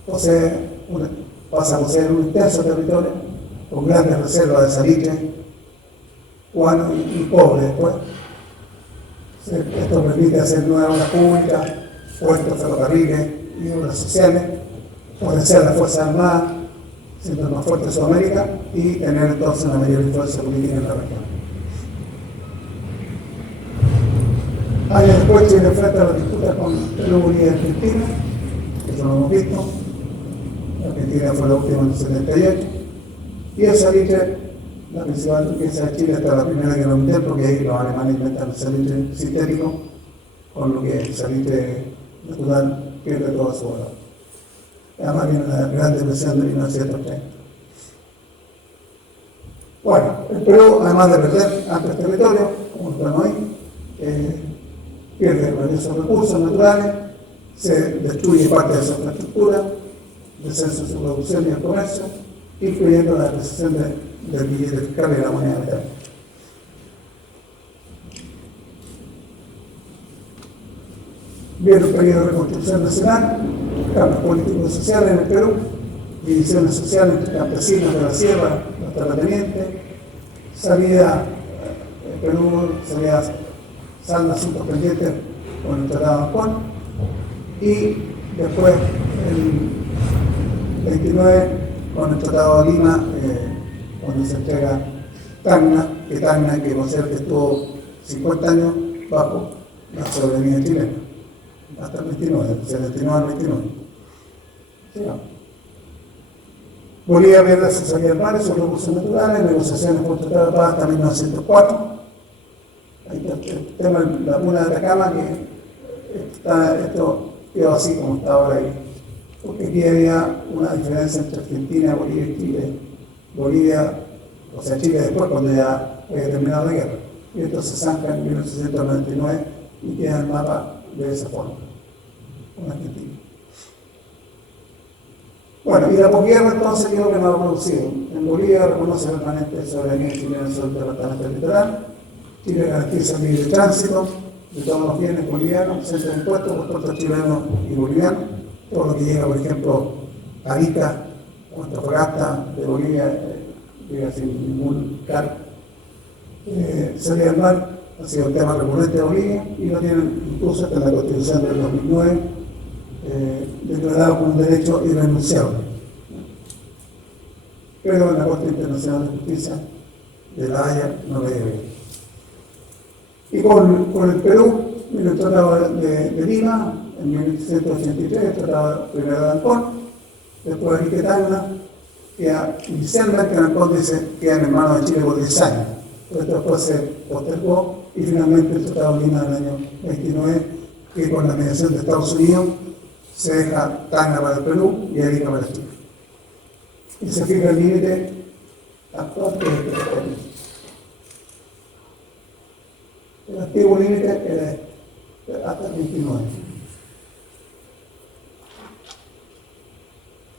pasa a poseer un extenso territorio con grandes reservas de salitre, cubano y pobre después. Esto permite hacer nuevas obras públicas, puertos, ferrocarriles y obras sociales, potenciar las Fuerzas Armadas, siendo el más fuerte de Sudamérica, y tener entonces una mayor influencia política en la región. Años después Chile enfrenta las disputas con Perú, Bolivia y Argentina, eso lo hemos visto. Argentina fue la última en el 78. Y el salitre, la principal riqueza de Chile hasta la Primera Guerra Mundial, porque ahí los alemanes inventan el salitre sintético, con lo que el salitre natural pierde toda su valor. Además viene la Gran Depresión de 1930. Bueno, el Perú, además de perder amplios territorios, como lo vemos ahí, pierde valiosos recursos naturales, se destruye parte de su infraestructura, descenso de su producción y el comercio, incluyendo la depreciación del billete fiscal y la moneda metálica. Viene un periodo de reconstrucción nacional, cambios políticos y sociales en el Perú, divisiones sociales entre campesinos de la sierra, los terratenientes, salida, el Perú salda asuntos pendientes con el Tratado de Ancón, y después el 29 con el Tratado de Lima, cuando se entrega Tacna, que considera que estuvo 50 años bajo la soberanía chilena, hasta el 29, del 79 al 29. ¿Sí, no? Bolivia pierde su salida al mar, sus recursos naturales, negociaciones por Tratado de Paz hasta 1904. Ahí está el tema de la Puna de Atacama, que esto quedó así como está ahora ahí. Porque aquí había una diferencia entre Argentina, Bolivia y Chile. Bolivia, o sea, Chile después, cuando ya había terminado la guerra. Y esto se zanca en 1899 y queda el mapa de esa forma, con Argentina. Bueno, y la posguerra entonces, ¿qué es lo que nos ha producido? En Bolivia reconoce permanente soberanía chilena sobre el departamento litoral. Chile garantiza el libre tránsito de todos los bienes bolivianos, centro de impuestos por puertos chilenos y bolivianos. Todo lo que llega, por ejemplo, a Arica o Antofagasta de Bolivia, llega sin ningún cargo. Salida al mar ha sido un tema recurrente de Bolivia y lo tienen incluso hasta en la Constitución del 2009, declarado como un derecho irrenunciable. Pero en la Corte Internacional de Justicia de La Haya no le debe. Y con el Perú, en el Tratado de Lima, en 1883, el Tratado primero de Ancón, después de Tacna, que inicialmente Ancón dice que quedan en manos de Chile por 10 años. Pero esto después se postergó y finalmente el Tratado de Lima del año 29, que con la mediación de Estados Unidos se deja Tacna para el Perú y Arica para Chile. Y se fija el límite actual que es este territorio. El antiguo límite era hasta el 29.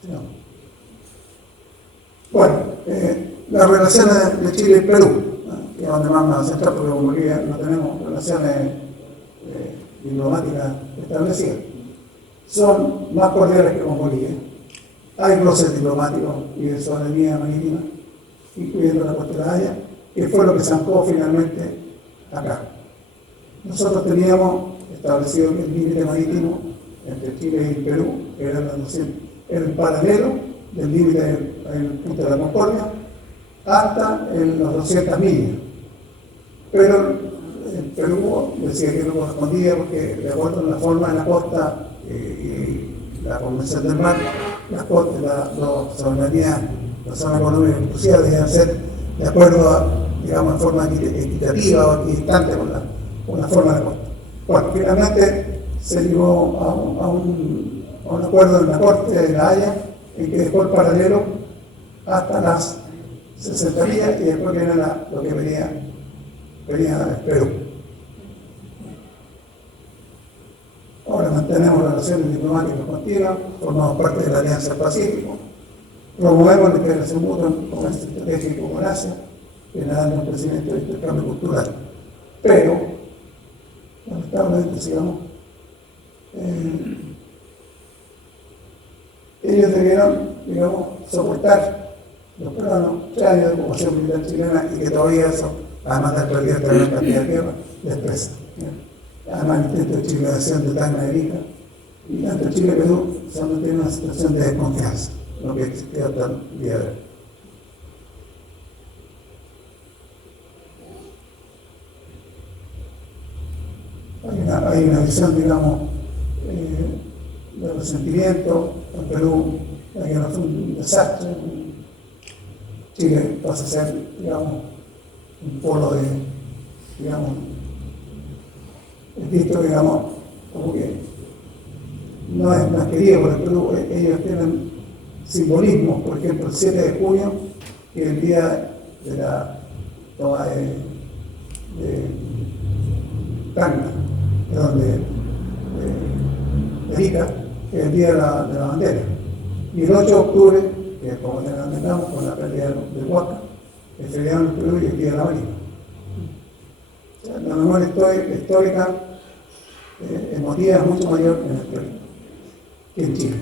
No. Bueno, las relaciones de Chile y Perú, que es donde más me va a centrar, porque con Bolivia no tenemos relaciones diplomáticas establecidas, son más cordiales que con Bolivia. Hay roces diplomáticos y de soberanía marítima, incluyendo la costa de La Haya, que fue lo que zancó finalmente acá. Nosotros teníamos establecido que el límite marítimo entre Chile y Perú era el paralelo del límite en el punto de la Concordia hasta en las 200 millas. Pero el Perú decía que no correspondía porque, de acuerdo a la forma de la costa y la Convención del Mar, las costas, la soberanía, la zona económica exclusiva debían ser de acuerdo a, digamos, en forma equitativa o equidistante con la forma de la costa. Bueno, finalmente se llegó a un acuerdo en la Corte de La Haya en que dejó el paralelo hasta las 60 millas y después viene lo que venía del Perú. Ahora mantenemos relaciones diplomáticas continuas, formamos parte de la Alianza del Pacífico, promovemos la integración mutua en comercio estratégico con Asia, generando un crecimiento de intercambio cultural. Pero, lamentablemente, ellos debieron, soportar los peruanos 3 años de ocupación militar chilena y que todavía eso, además de perder esta gran cantidad de tierra, les pesa. Además, el intento de chilenización de Tacna de Arica, y tanto Chile y Perú se han mantenido en una situación de desconfianza, lo que existía hasta el día de hoy. Hay una visión, digamos, de resentimiento. En Perú la guerra fue un desastre. Chile pasa a ser, digamos, un polo de, digamos, visto, digamos, como que no es más querido por el Perú. Ellos tienen simbolismos, por ejemplo, el 7 de junio, que es el día de la toma de Tacna, de Arica, que es el día de la bandera. Y el 8 de octubre, que es como ya comentamos, con la pérdida del Huasca, el feriado en el Perú y el día de la Marina. O sea, la memoria histórica emotiva es mucho mayor en el Perú que en Chile.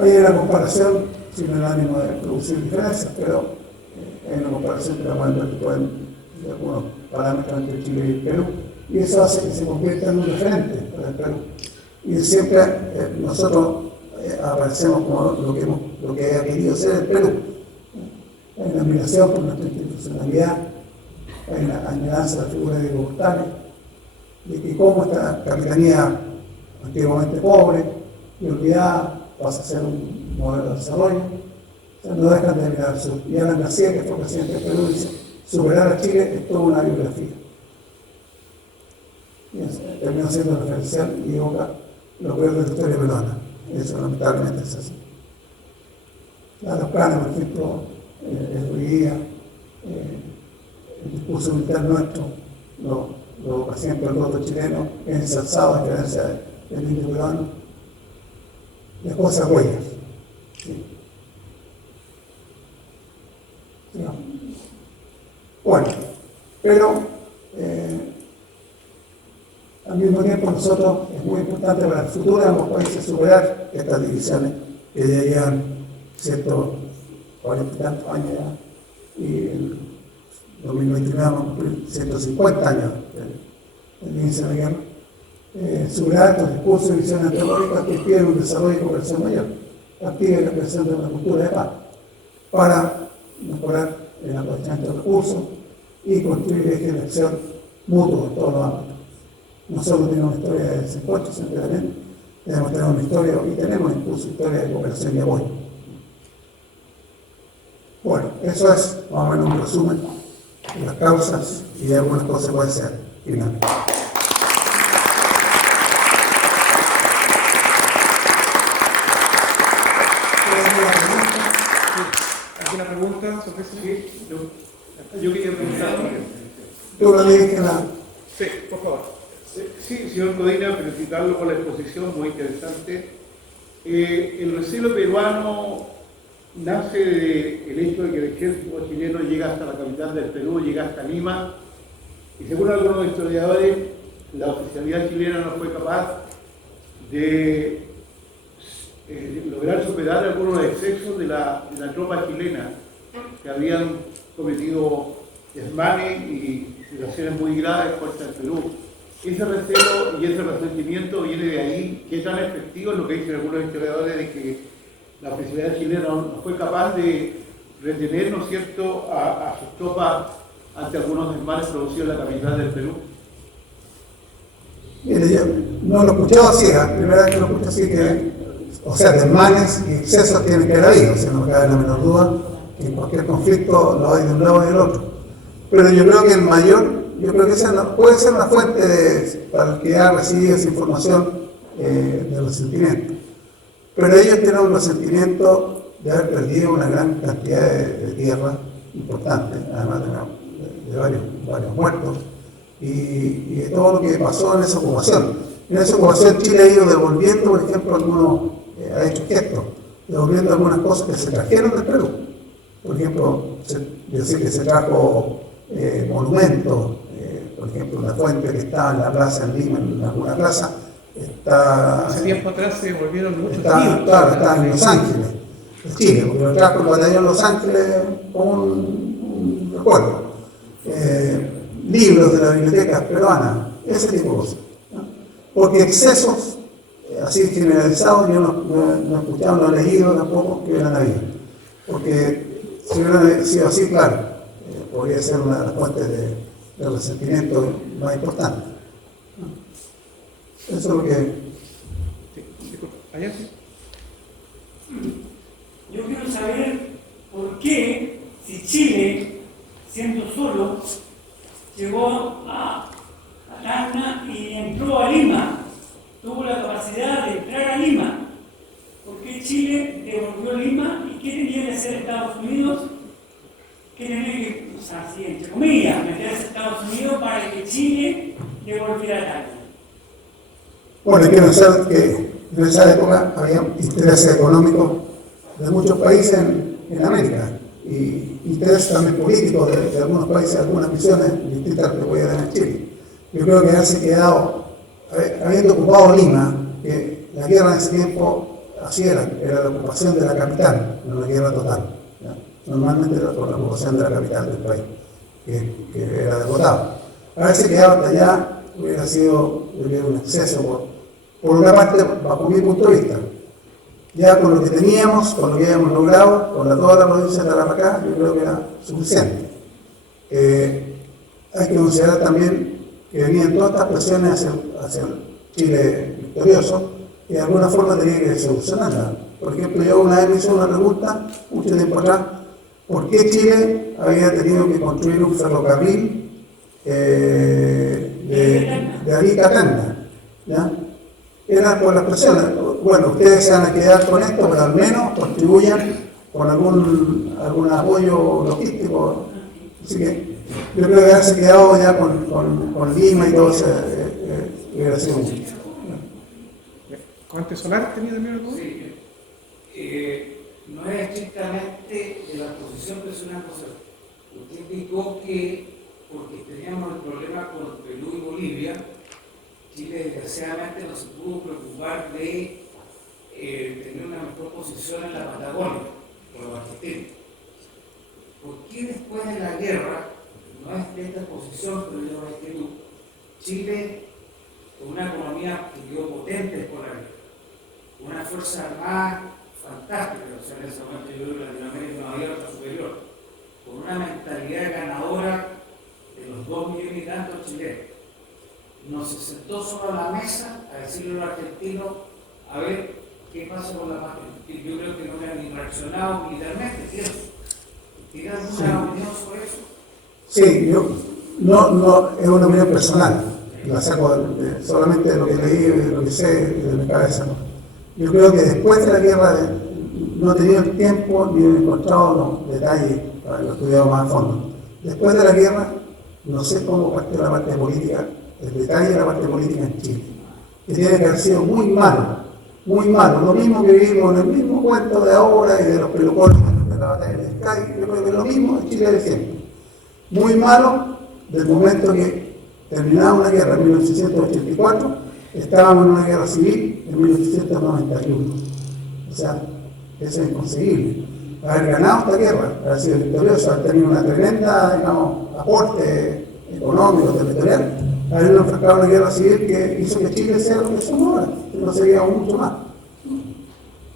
Hay una comparación, sin el ánimo de producir diferencias, pero hay una comparación que la cual de algunos parámetros entre Chile y el Perú, y eso hace que se convierta en un referente para el Perú. Y siempre nosotros aparecemos como lo que ha querido ser el Perú. Hay una admiración por nuestra institucionalidad, hay una añoranza de la figura de Diego Portales, de que como esta capitanía antiguamente pobre y olvidada pasa a ser un modelo de desarrollo. O sea, no dejan de mirar al sur. Y Alan García, que fue presidente del Perú, dice: superar a Chile es toda una biografía. Y terminó siendo referencial y evoca lo peor de la historia peruana. Y eso lamentablemente es así. Los planes, por ejemplo, el Ruidía, el discurso militar nuestro, lo evoca siempre el voto chileno, es ensalzado a diferencia del indio peruano, dejó esas huellas. Sí. Sí, no. Bueno, pero al mismo tiempo nosotros es muy importante para el futuro de ambos países superar estas divisiones que ya llevan 140 y tantos años ya, y en 2029 vamos a cumplir 150 años del inicio de la guerra. Superar estos discursos y visiones antagónicas que piden un desarrollo y cooperación mayor, activa la creación de una cultura de paz, para mejorar el aprovechamiento de recursos y construir ejes de acción mutuo en todos los ámbitos. No solo tenemos una historia de desencuentro, sino que también debemos tener una historia, y tenemos incluso historia de cooperación y apoyo. Bueno, eso es más o menos un resumen de las causas y de algunas cosas que pueden ser finalmente. ¿Alguna pregunta sobre eso? Sí, yo quería preguntar. Tú lo dije la... Sí, por favor. Sí, señor Codina, felicitarlo por la exposición, muy interesante. El recelo peruano nace del hecho de que el ejército chileno llega hasta la capital del Perú, llega hasta Lima, y según algunos historiadores, la oficialidad chilena no fue capaz de lograr superar algunos excesos de la tropa chilena que habían cometido desmanes y situaciones muy graves contra el Perú. Ese recelo y ese resentimiento viene de ahí. ¿Qué tan efectivo es lo que dicen algunos historiadores de que la oficialidad chilena no fue capaz de retener, ¿no es cierto?, a sus tropas ante algunos desmanes producidos en la capital del Perú? Mire, yo no lo he escuchado así, la primera vez que lo escucho así, que, o sea, desmanes y excesos tienen que haber habido, o sea, no me cabe la menor duda que en cualquier conflicto lo hay de un lado y del otro. Pero yo creo que el mayor, yo creo que esa puede ser una fuente para el que ha recibido esa información de resentimiento. Pero ellos tienen un resentimiento de haber perdido una gran cantidad de tierra importante, además de varios muertos, y de todo lo que pasó en esa ocupación. En esa ocupación Chile ha ido devolviendo, por ejemplo, ha hecho gestos, devolviendo algunas cosas que se trajeron del Perú. Por ejemplo, decir que se trajo monumentos, por ejemplo, una fuente que estaba en la plaza en Lima, en alguna plaza, está... Hace tiempo atrás se volvieron muchos está en Los Ángeles, en Chile, porque lo trajo el batallón Los Ángeles como un recuerdo. Libros de la biblioteca peruana, ese tipo de cosas, ¿no? Porque excesos así generalizados yo no he escuchado, no he leído tampoco que hubieran habido. Porque si hubieran sido así, claro, podría ser una de las fuentes de resentimiento más importante. Eso es lo que... Allá sí. Yo quiero saber por qué, si Chile, siendo solo, llegó a Tacna y entró a Lima, tuvo la capacidad de entrar a Lima. ¿Por qué Chile devolvió Lima y qué tenía que hacer Estados Unidos? ¿Qué tenía que, o sea, así, entre comillas, meterse a Estados Unidos para que Chile devolviera Tacna? Bueno, hay que pensar que en esa época había intereses económicos de muchos países en América y intereses también políticos de algunos países, algunas misiones distintas que podía tener Chile. Yo creo que haberse quedado, habiendo ocupado Lima, que la guerra en ese tiempo así era la ocupación de la capital, no una guerra total, ¿ya? Normalmente era por la ocupación de la capital del país, que era derrotado. Haberse quedado hasta allá hubiera sido un exceso, por una parte, bajo mi punto de vista. Ya con lo que teníamos, con lo que habíamos logrado, con toda la provincia de Tarapacá, yo creo que era suficiente. Hay que considerar también que venían todas estas presiones hacia el Chile victorioso y de alguna forma tenía que solucionarla. Por ejemplo, yo una vez me hice una pregunta, mucho tiempo atrás, ¿por qué Chile había tenido que construir un ferrocarril de Arica a Tacna? ¿Ya? Era por las presiones. Bueno, ustedes se van a quedar con esto, pero al menos contribuyan con algún apoyo logístico. Así que yo creo que haberse quedado ya con Lima y todo eso hubiera sido mucho. ¿Cuántos solares tenía también el gobierno? Sí. No es estrictamente de la posición, pero es una cosa. Usted indicó que porque teníamos el problema con Perú y Bolivia, Chile desgraciadamente no se pudo preocupar de tener una mejor posición en la Patagonia, por los argentinos. ¿Por qué después de la guerra, no es de esta posición, pero yo no es que tú, Chile, con una economía que quedó potente por la guerra, una fuerza armada fantástica, o sea, en ese momento yo creo que Latinoamérica no había otra superior, con una mentalidad ganadora de los 2 millones y tantos chilenos? No se sentó solo a la mesa a decirle a los argentinos, a ver qué pasa con la patria. Yo creo que no me han ni reaccionado militarmente, ¿cierto? ¿Tiene alguna opinión sobre eso? Sí, yo no es una opinión personal, la saco solamente de lo que leí, de lo que sé, de mi cabeza, ¿no? Yo creo que después de la guerra no he tenido el tiempo ni he encontrado los detalles para lo estudiado más a fondo. Después de la guerra, no sé cómo partió la parte política, el detalle de la parte política en Chile, que tiene que haber sido muy malo, lo mismo que vivimos en el mismo cuento de ahora y de los pelucones de la batalla de Sky, yo creo que es lo mismo en Chile de siempre. Muy malo del momento que terminaba una guerra en 1884 estábamos en una guerra civil en 1891. O sea, eso es inconseguible. Haber ganado esta guerra, haber sido victorioso, haber tenido una tremenda, digamos, aporte económico, territorial, haber enfrentado una guerra civil que hizo que Chile sea lo que somos ahora, que no seríamos mucho más.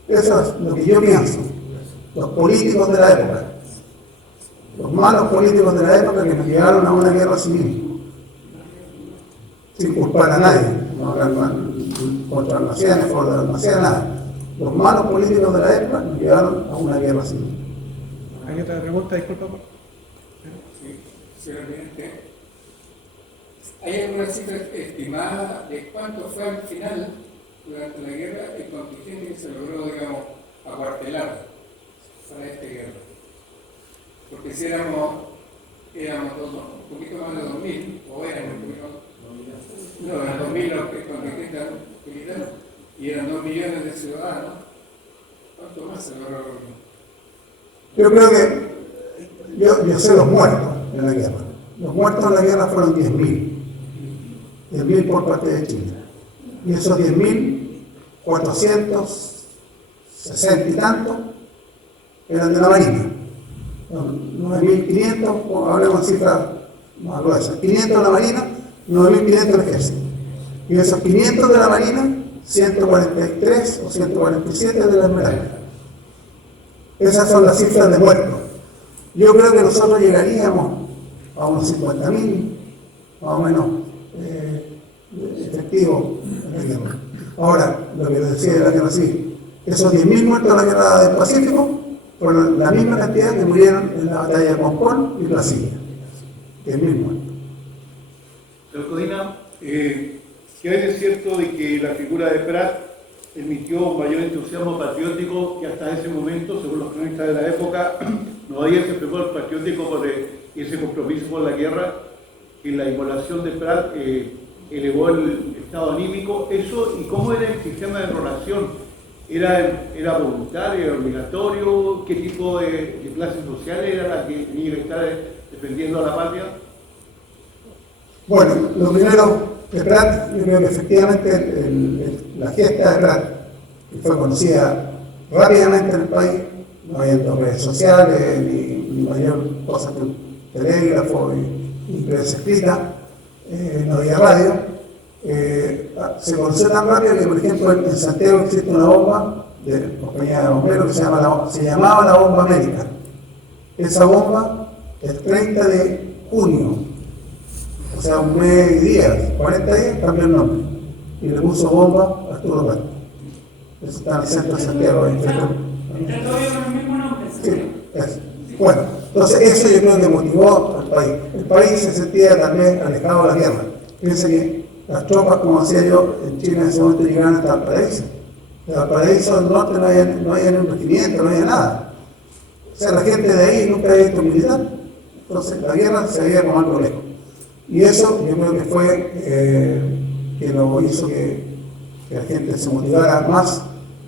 Eso es lo que yo pienso. Los políticos de la época, los malos políticos de la época que nos llevaron a una guerra civil, sin culpar a nadie, no contra almacenes, por los almacenes, nada. Los malos políticos de la época nos llevaron a una guerra civil. ¿Hay otra pregunta? Disculpa. Sí, señor presidente. ¿Hay alguna cifra estimada de cuánto fue al final, durante la guerra, el contingente que se logró, digamos, acuartelar para esta guerra? Porque si éramos un poquito más de 2.000, o éramos un poquito más, no, eran 2.000 los contingentes militares, y eran 2 millones de ciudadanos, ¿cuánto más se logró? Yo creo que yo sé los muertos en la guerra. Los muertos en la guerra fueron 10.000. 10.000 por parte de Chile. Y esos 10.000, 460 y tantos eran de la Marina. 9.500, hablemos de cifras más gruesas. 500 de la Marina, 9.500 del Ejército. Y esos 500 de la Marina, 143 o 147 de la Esmeralda. Esas son las cifras de muertos. Yo creo que nosotros llegaríamos a unos 50.000, más o menos, efectivos en la guerra. Ahora, lo que decía de la guerra civil, esos 10.000 muertos en la guerra del Pacífico fueron la misma cantidad que murieron en la batalla de Concón y Placilla. 10.000 muertos. Señor Codina, ¿qué hay de cierto de que la figura de Prat emitió un mayor entusiasmo patriótico que hasta ese momento, según los cronistas de la época, no había ese fervor patriótico por ese compromiso con la guerra, que la inmolación de Prat elevó el estado anímico? Eso, ¿y cómo era el sistema de enrolación? ¿Era voluntario, era obligatorio? ¿Qué tipo de clase social era la que tenía que estar defendiendo a la patria? Bueno, lo primero de Prat, yo creo que efectivamente la gesta de Prat, que fue conocida rápidamente en el país, no había redes sociales ni mayor cosa que un telégrafo y prensa escrita, no había radio. Se conoció tan rápido que, por ejemplo, en Santiago existe una bomba de compañía de bomberos que se llamaba la Bomba América. Esa bomba, el 30 de junio, o sea, un mes y días, 40 días, cambió el nombre y le puso bomba a Arturo Prat. Eso está en el centro de Santiago. Está todavía con el mismo nombre. Sí, eso. Bueno, entonces eso yo creo que motivó al país. El país se sentía también alejado de la guerra. Fíjense que las tropas, como decía yo, en Chile en ese momento llegaban hasta Valparaíso. En Valparaíso del norte no había ni un regimiento, no había nada. O sea, la gente de ahí nunca había visto militar. Entonces la guerra se veía como algo lejos. Y eso yo creo que fue que lo hizo que la gente se motivara más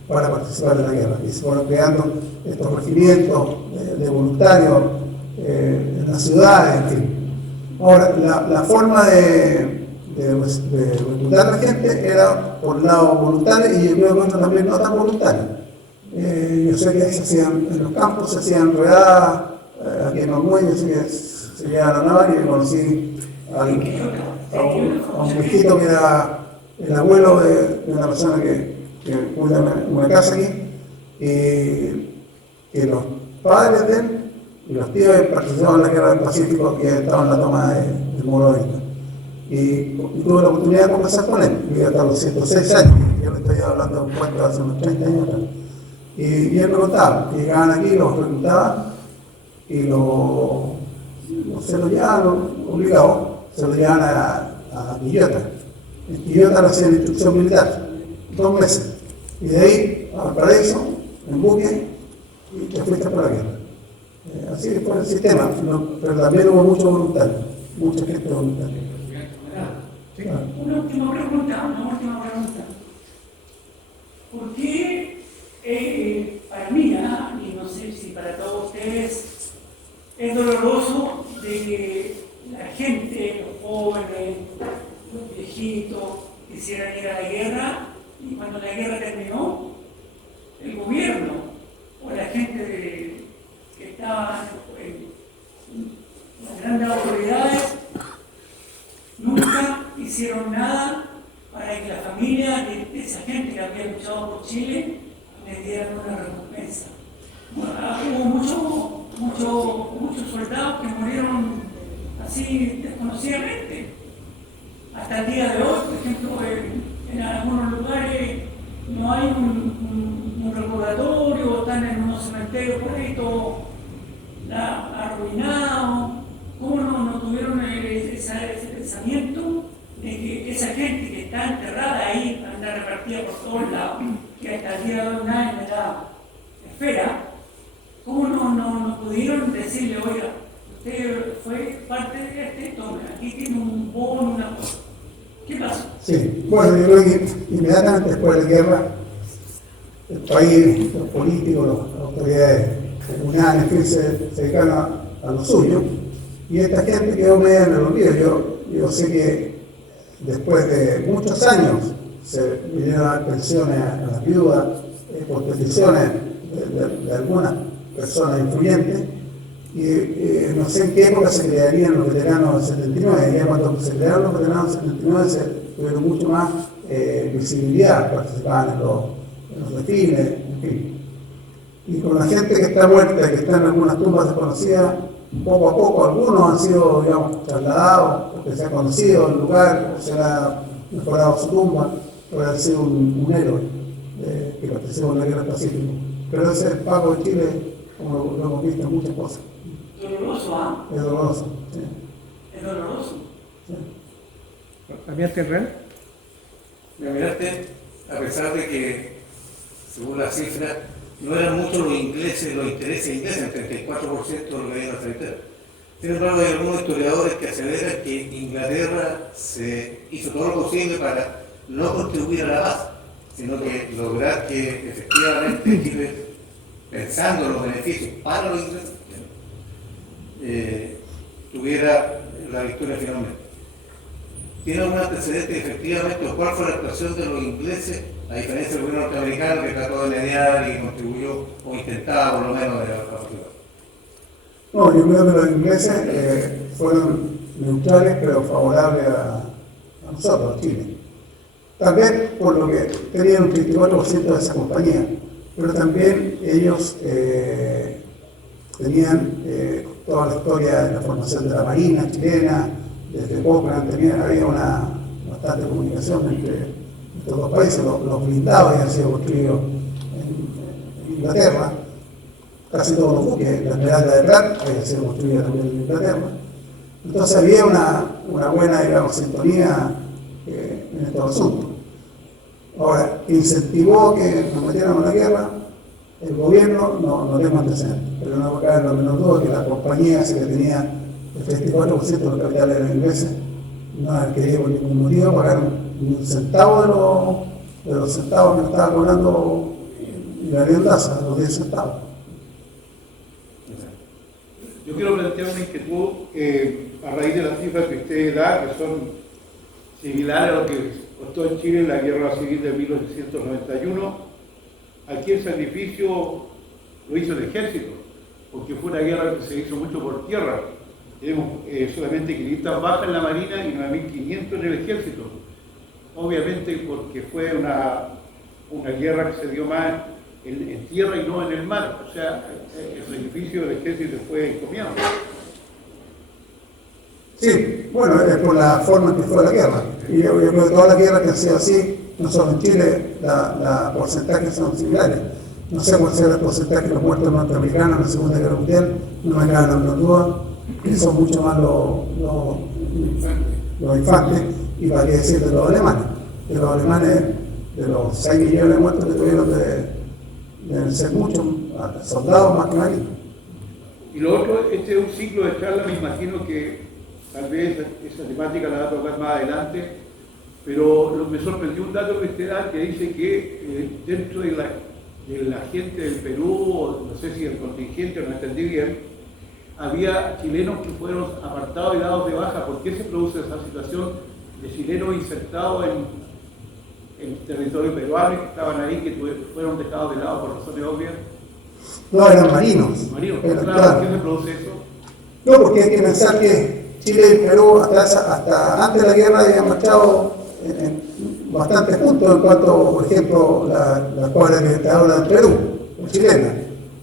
para participar en la guerra. Y se fueron creando estos regimientos de voluntarios en las ciudades, en fin. Ahora, la forma de reclutar a la gente era por el lado voluntario y yo creo que otro también no tan voluntario. Yo sé que ahí se hacían, en los campos se hacían redadas, aquí en los muelles se llevaban a Navarra y conocí a un viejito que era el abuelo de una persona que cuida una casa aquí, que los padres de él y los tíos participaban en la guerra del Pacífico, que estaban en la toma del Muro Oriental. Y tuve la oportunidad de conversar con él, vivía hasta los 106 años, yo le estoy hablando de un cuento hace unos 30 años atrás. Y él me contaba que llegaban aquí, los reclutaban y se lo llevaban obligados, se lo llevaban a Quillota. En Quillota le hacían instrucción militar, 2 meses. Y de ahí a Valparaíso, en buque, y te fuiste para la guerra. Así fue el sistema, pero también hubo mucho voluntario, mucha gente voluntaria. Una última pregunta. ¿Por qué para mí, y no sé si para todos ustedes, es doloroso de que la gente, los jóvenes, los viejitos, quisieran ir a la guerra, y cuando la guerra terminó, el gobierno o la gente que estaba en las grandes autoridades nunca hicieron nada para que la familia de esa gente que había luchado por Chile le dieran una recompensa. Bueno, hubo muchos soldados que murieron así desconocidamente. Hasta el día de hoy, por ejemplo, en algunos lugares no hay un recordatorio, están en unos cementerios por ahí todo arruinado. ¿Cómo no tuvieron ese pensamiento de que esa gente que está enterrada ahí, anda repartida por todos lados, que hasta el día de hoy nadie me da esfera? ¿Cómo no pudieron decirle, oiga, usted fue parte de esto, tome, aquí tiene un bono, una cosa? ¿Qué pasó? Sí, bueno, yo creo que inmediatamente después de la guerra, el país, los políticos, las autoridades comunales, en fin, se dedicaron a lo suyo, y esta gente quedó media en el olvido. Yo sé que después de muchos años se vinieron a dar pensiones a las viudas por peticiones de algunas personas influyentes, y no sé en qué época se crearían los veteranos del 79. Ya cuando se crearon los veteranos del 79 se tuvieron mucho más visibilidad, participaban en los desfiles, en fin. Y con la gente que está muerta, que está en algunas tumbas desconocidas, poco a poco algunos han sido, digamos, trasladados, porque se ha conocido el lugar, o se ha mejorado su tumba, por haber sido un héroe que participó en la guerra del Pacífico. Pero ese es el pago de Chile, como lo hemos visto en muchas cosas. Doloroso, ¿ah? Es doloroso. Sí. Es doloroso. Sí. ¿También Terrell? Me miraste, a pesar de que, según la cifra, no eran muchos los intereses ingleses, el 34% de lo que había en la frontera. Sin embargo, hay algunos historiadores que aseveran que Inglaterra se hizo todo lo posible para no contribuir a la paz, sino que lograr que efectivamente Chile, pensando en los beneficios para los ingleses, tuviera la victoria finalmente. ¿Tiene algún antecedente efectivamente o cuál fue la actuación de los ingleses, a diferencia del gobierno norteamericano que trató de mediar y contribuyó o intentaba por lo menos de la participación? No, yo creo que los ingleses fueron neutrales pero favorables a nosotros, a Chile. Tal vez por lo que tenían un 34% de esa compañía, pero también ellos tenían toda la historia de la formación de la Marina chilena, desde Cochrane, había una bastante comunicación entre estos dos países. Los blindados habían sido construidos en Inglaterra, casi todos los buques, la Esmeralda de Pratt había sido construida también en Inglaterra. Entonces había una buena, digamos, sintonía en estos asuntos. Ahora, incentivó que nos metiéramos en la guerra el gobierno, no tengo antecedentes, pero no cabe en lo menor duda que la compañía esa que tenía el 34% de los capitales de los ingleses no han querido por ningún motivo pagar ni un centavo de los centavos que nos estaba cobrando la Daza, los 10 centavos. Yo quiero plantear una inquietud a raíz de las cifras que usted da, que son similares a lo que costó en Chile la guerra civil de 1891. Aquí el sacrificio lo hizo el ejército, porque fue una guerra que se hizo mucho por tierra. Tenemos solamente 500 bajas en la Marina y 9.500 en el ejército. Obviamente porque fue una guerra que se dio más en tierra y no en el mar. O sea, el sacrificio del ejército fue encomiable. Sí, bueno, es por la forma en que fue la guerra. Y yo creo que todas las guerras que han sido así, no solo en Chile, los porcentajes son similares. No sé cuál será el porcentaje de los muertos norteamericanos en la Segunda Guerra Mundial, no me cabe la menor duda, que son mucho más los infantes, y para qué decir de los alemanes. De los alemanes, de los 6 millones de muertos que tuvieron, deben ser muchos soldados más que marinos. Y lo otro, este es un ciclo de charla, me imagino que tal vez esa temática la va a tocar más adelante, pero me sorprendió un dato que usted da que dice que dentro de la gente del Perú, no sé si el contingente, no entendí bien, había chilenos que fueron apartados y dados de baja. ¿Por qué se produce esa situación de chilenos insertados en territorio peruano y que estaban ahí, que fueron dejados de lado por razones obvias. No, eran marinos. Marinos, Pero, claro, claro. ¿qué se produce eso? No, porque hay que pensar que Chile y Perú hasta antes de la guerra habían marchado bastante juntos en cuanto, por ejemplo, la escuadra libertadora del Perú, o chilena.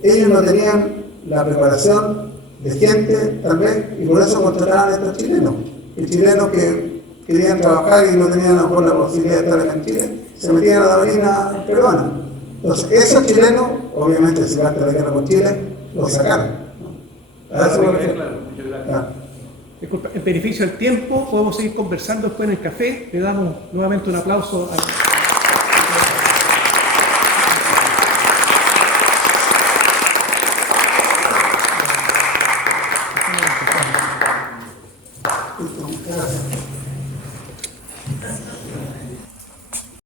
Ellos no tenían la preparación de gente, tal vez, y por eso contrataban a estos chilenos. Y chilenos que querían trabajar y no tenían a lo mejor la posibilidad de estar acá en Chile, se metían a la marina peruana. Entonces, esos chilenos, obviamente, si parte de la guerra con Chile, los sacaron. A eso me refiero. Claro, muchas gracias. Claro. Disculpa, en beneficio del tiempo, podemos seguir conversando después en el café. Le damos nuevamente un aplauso a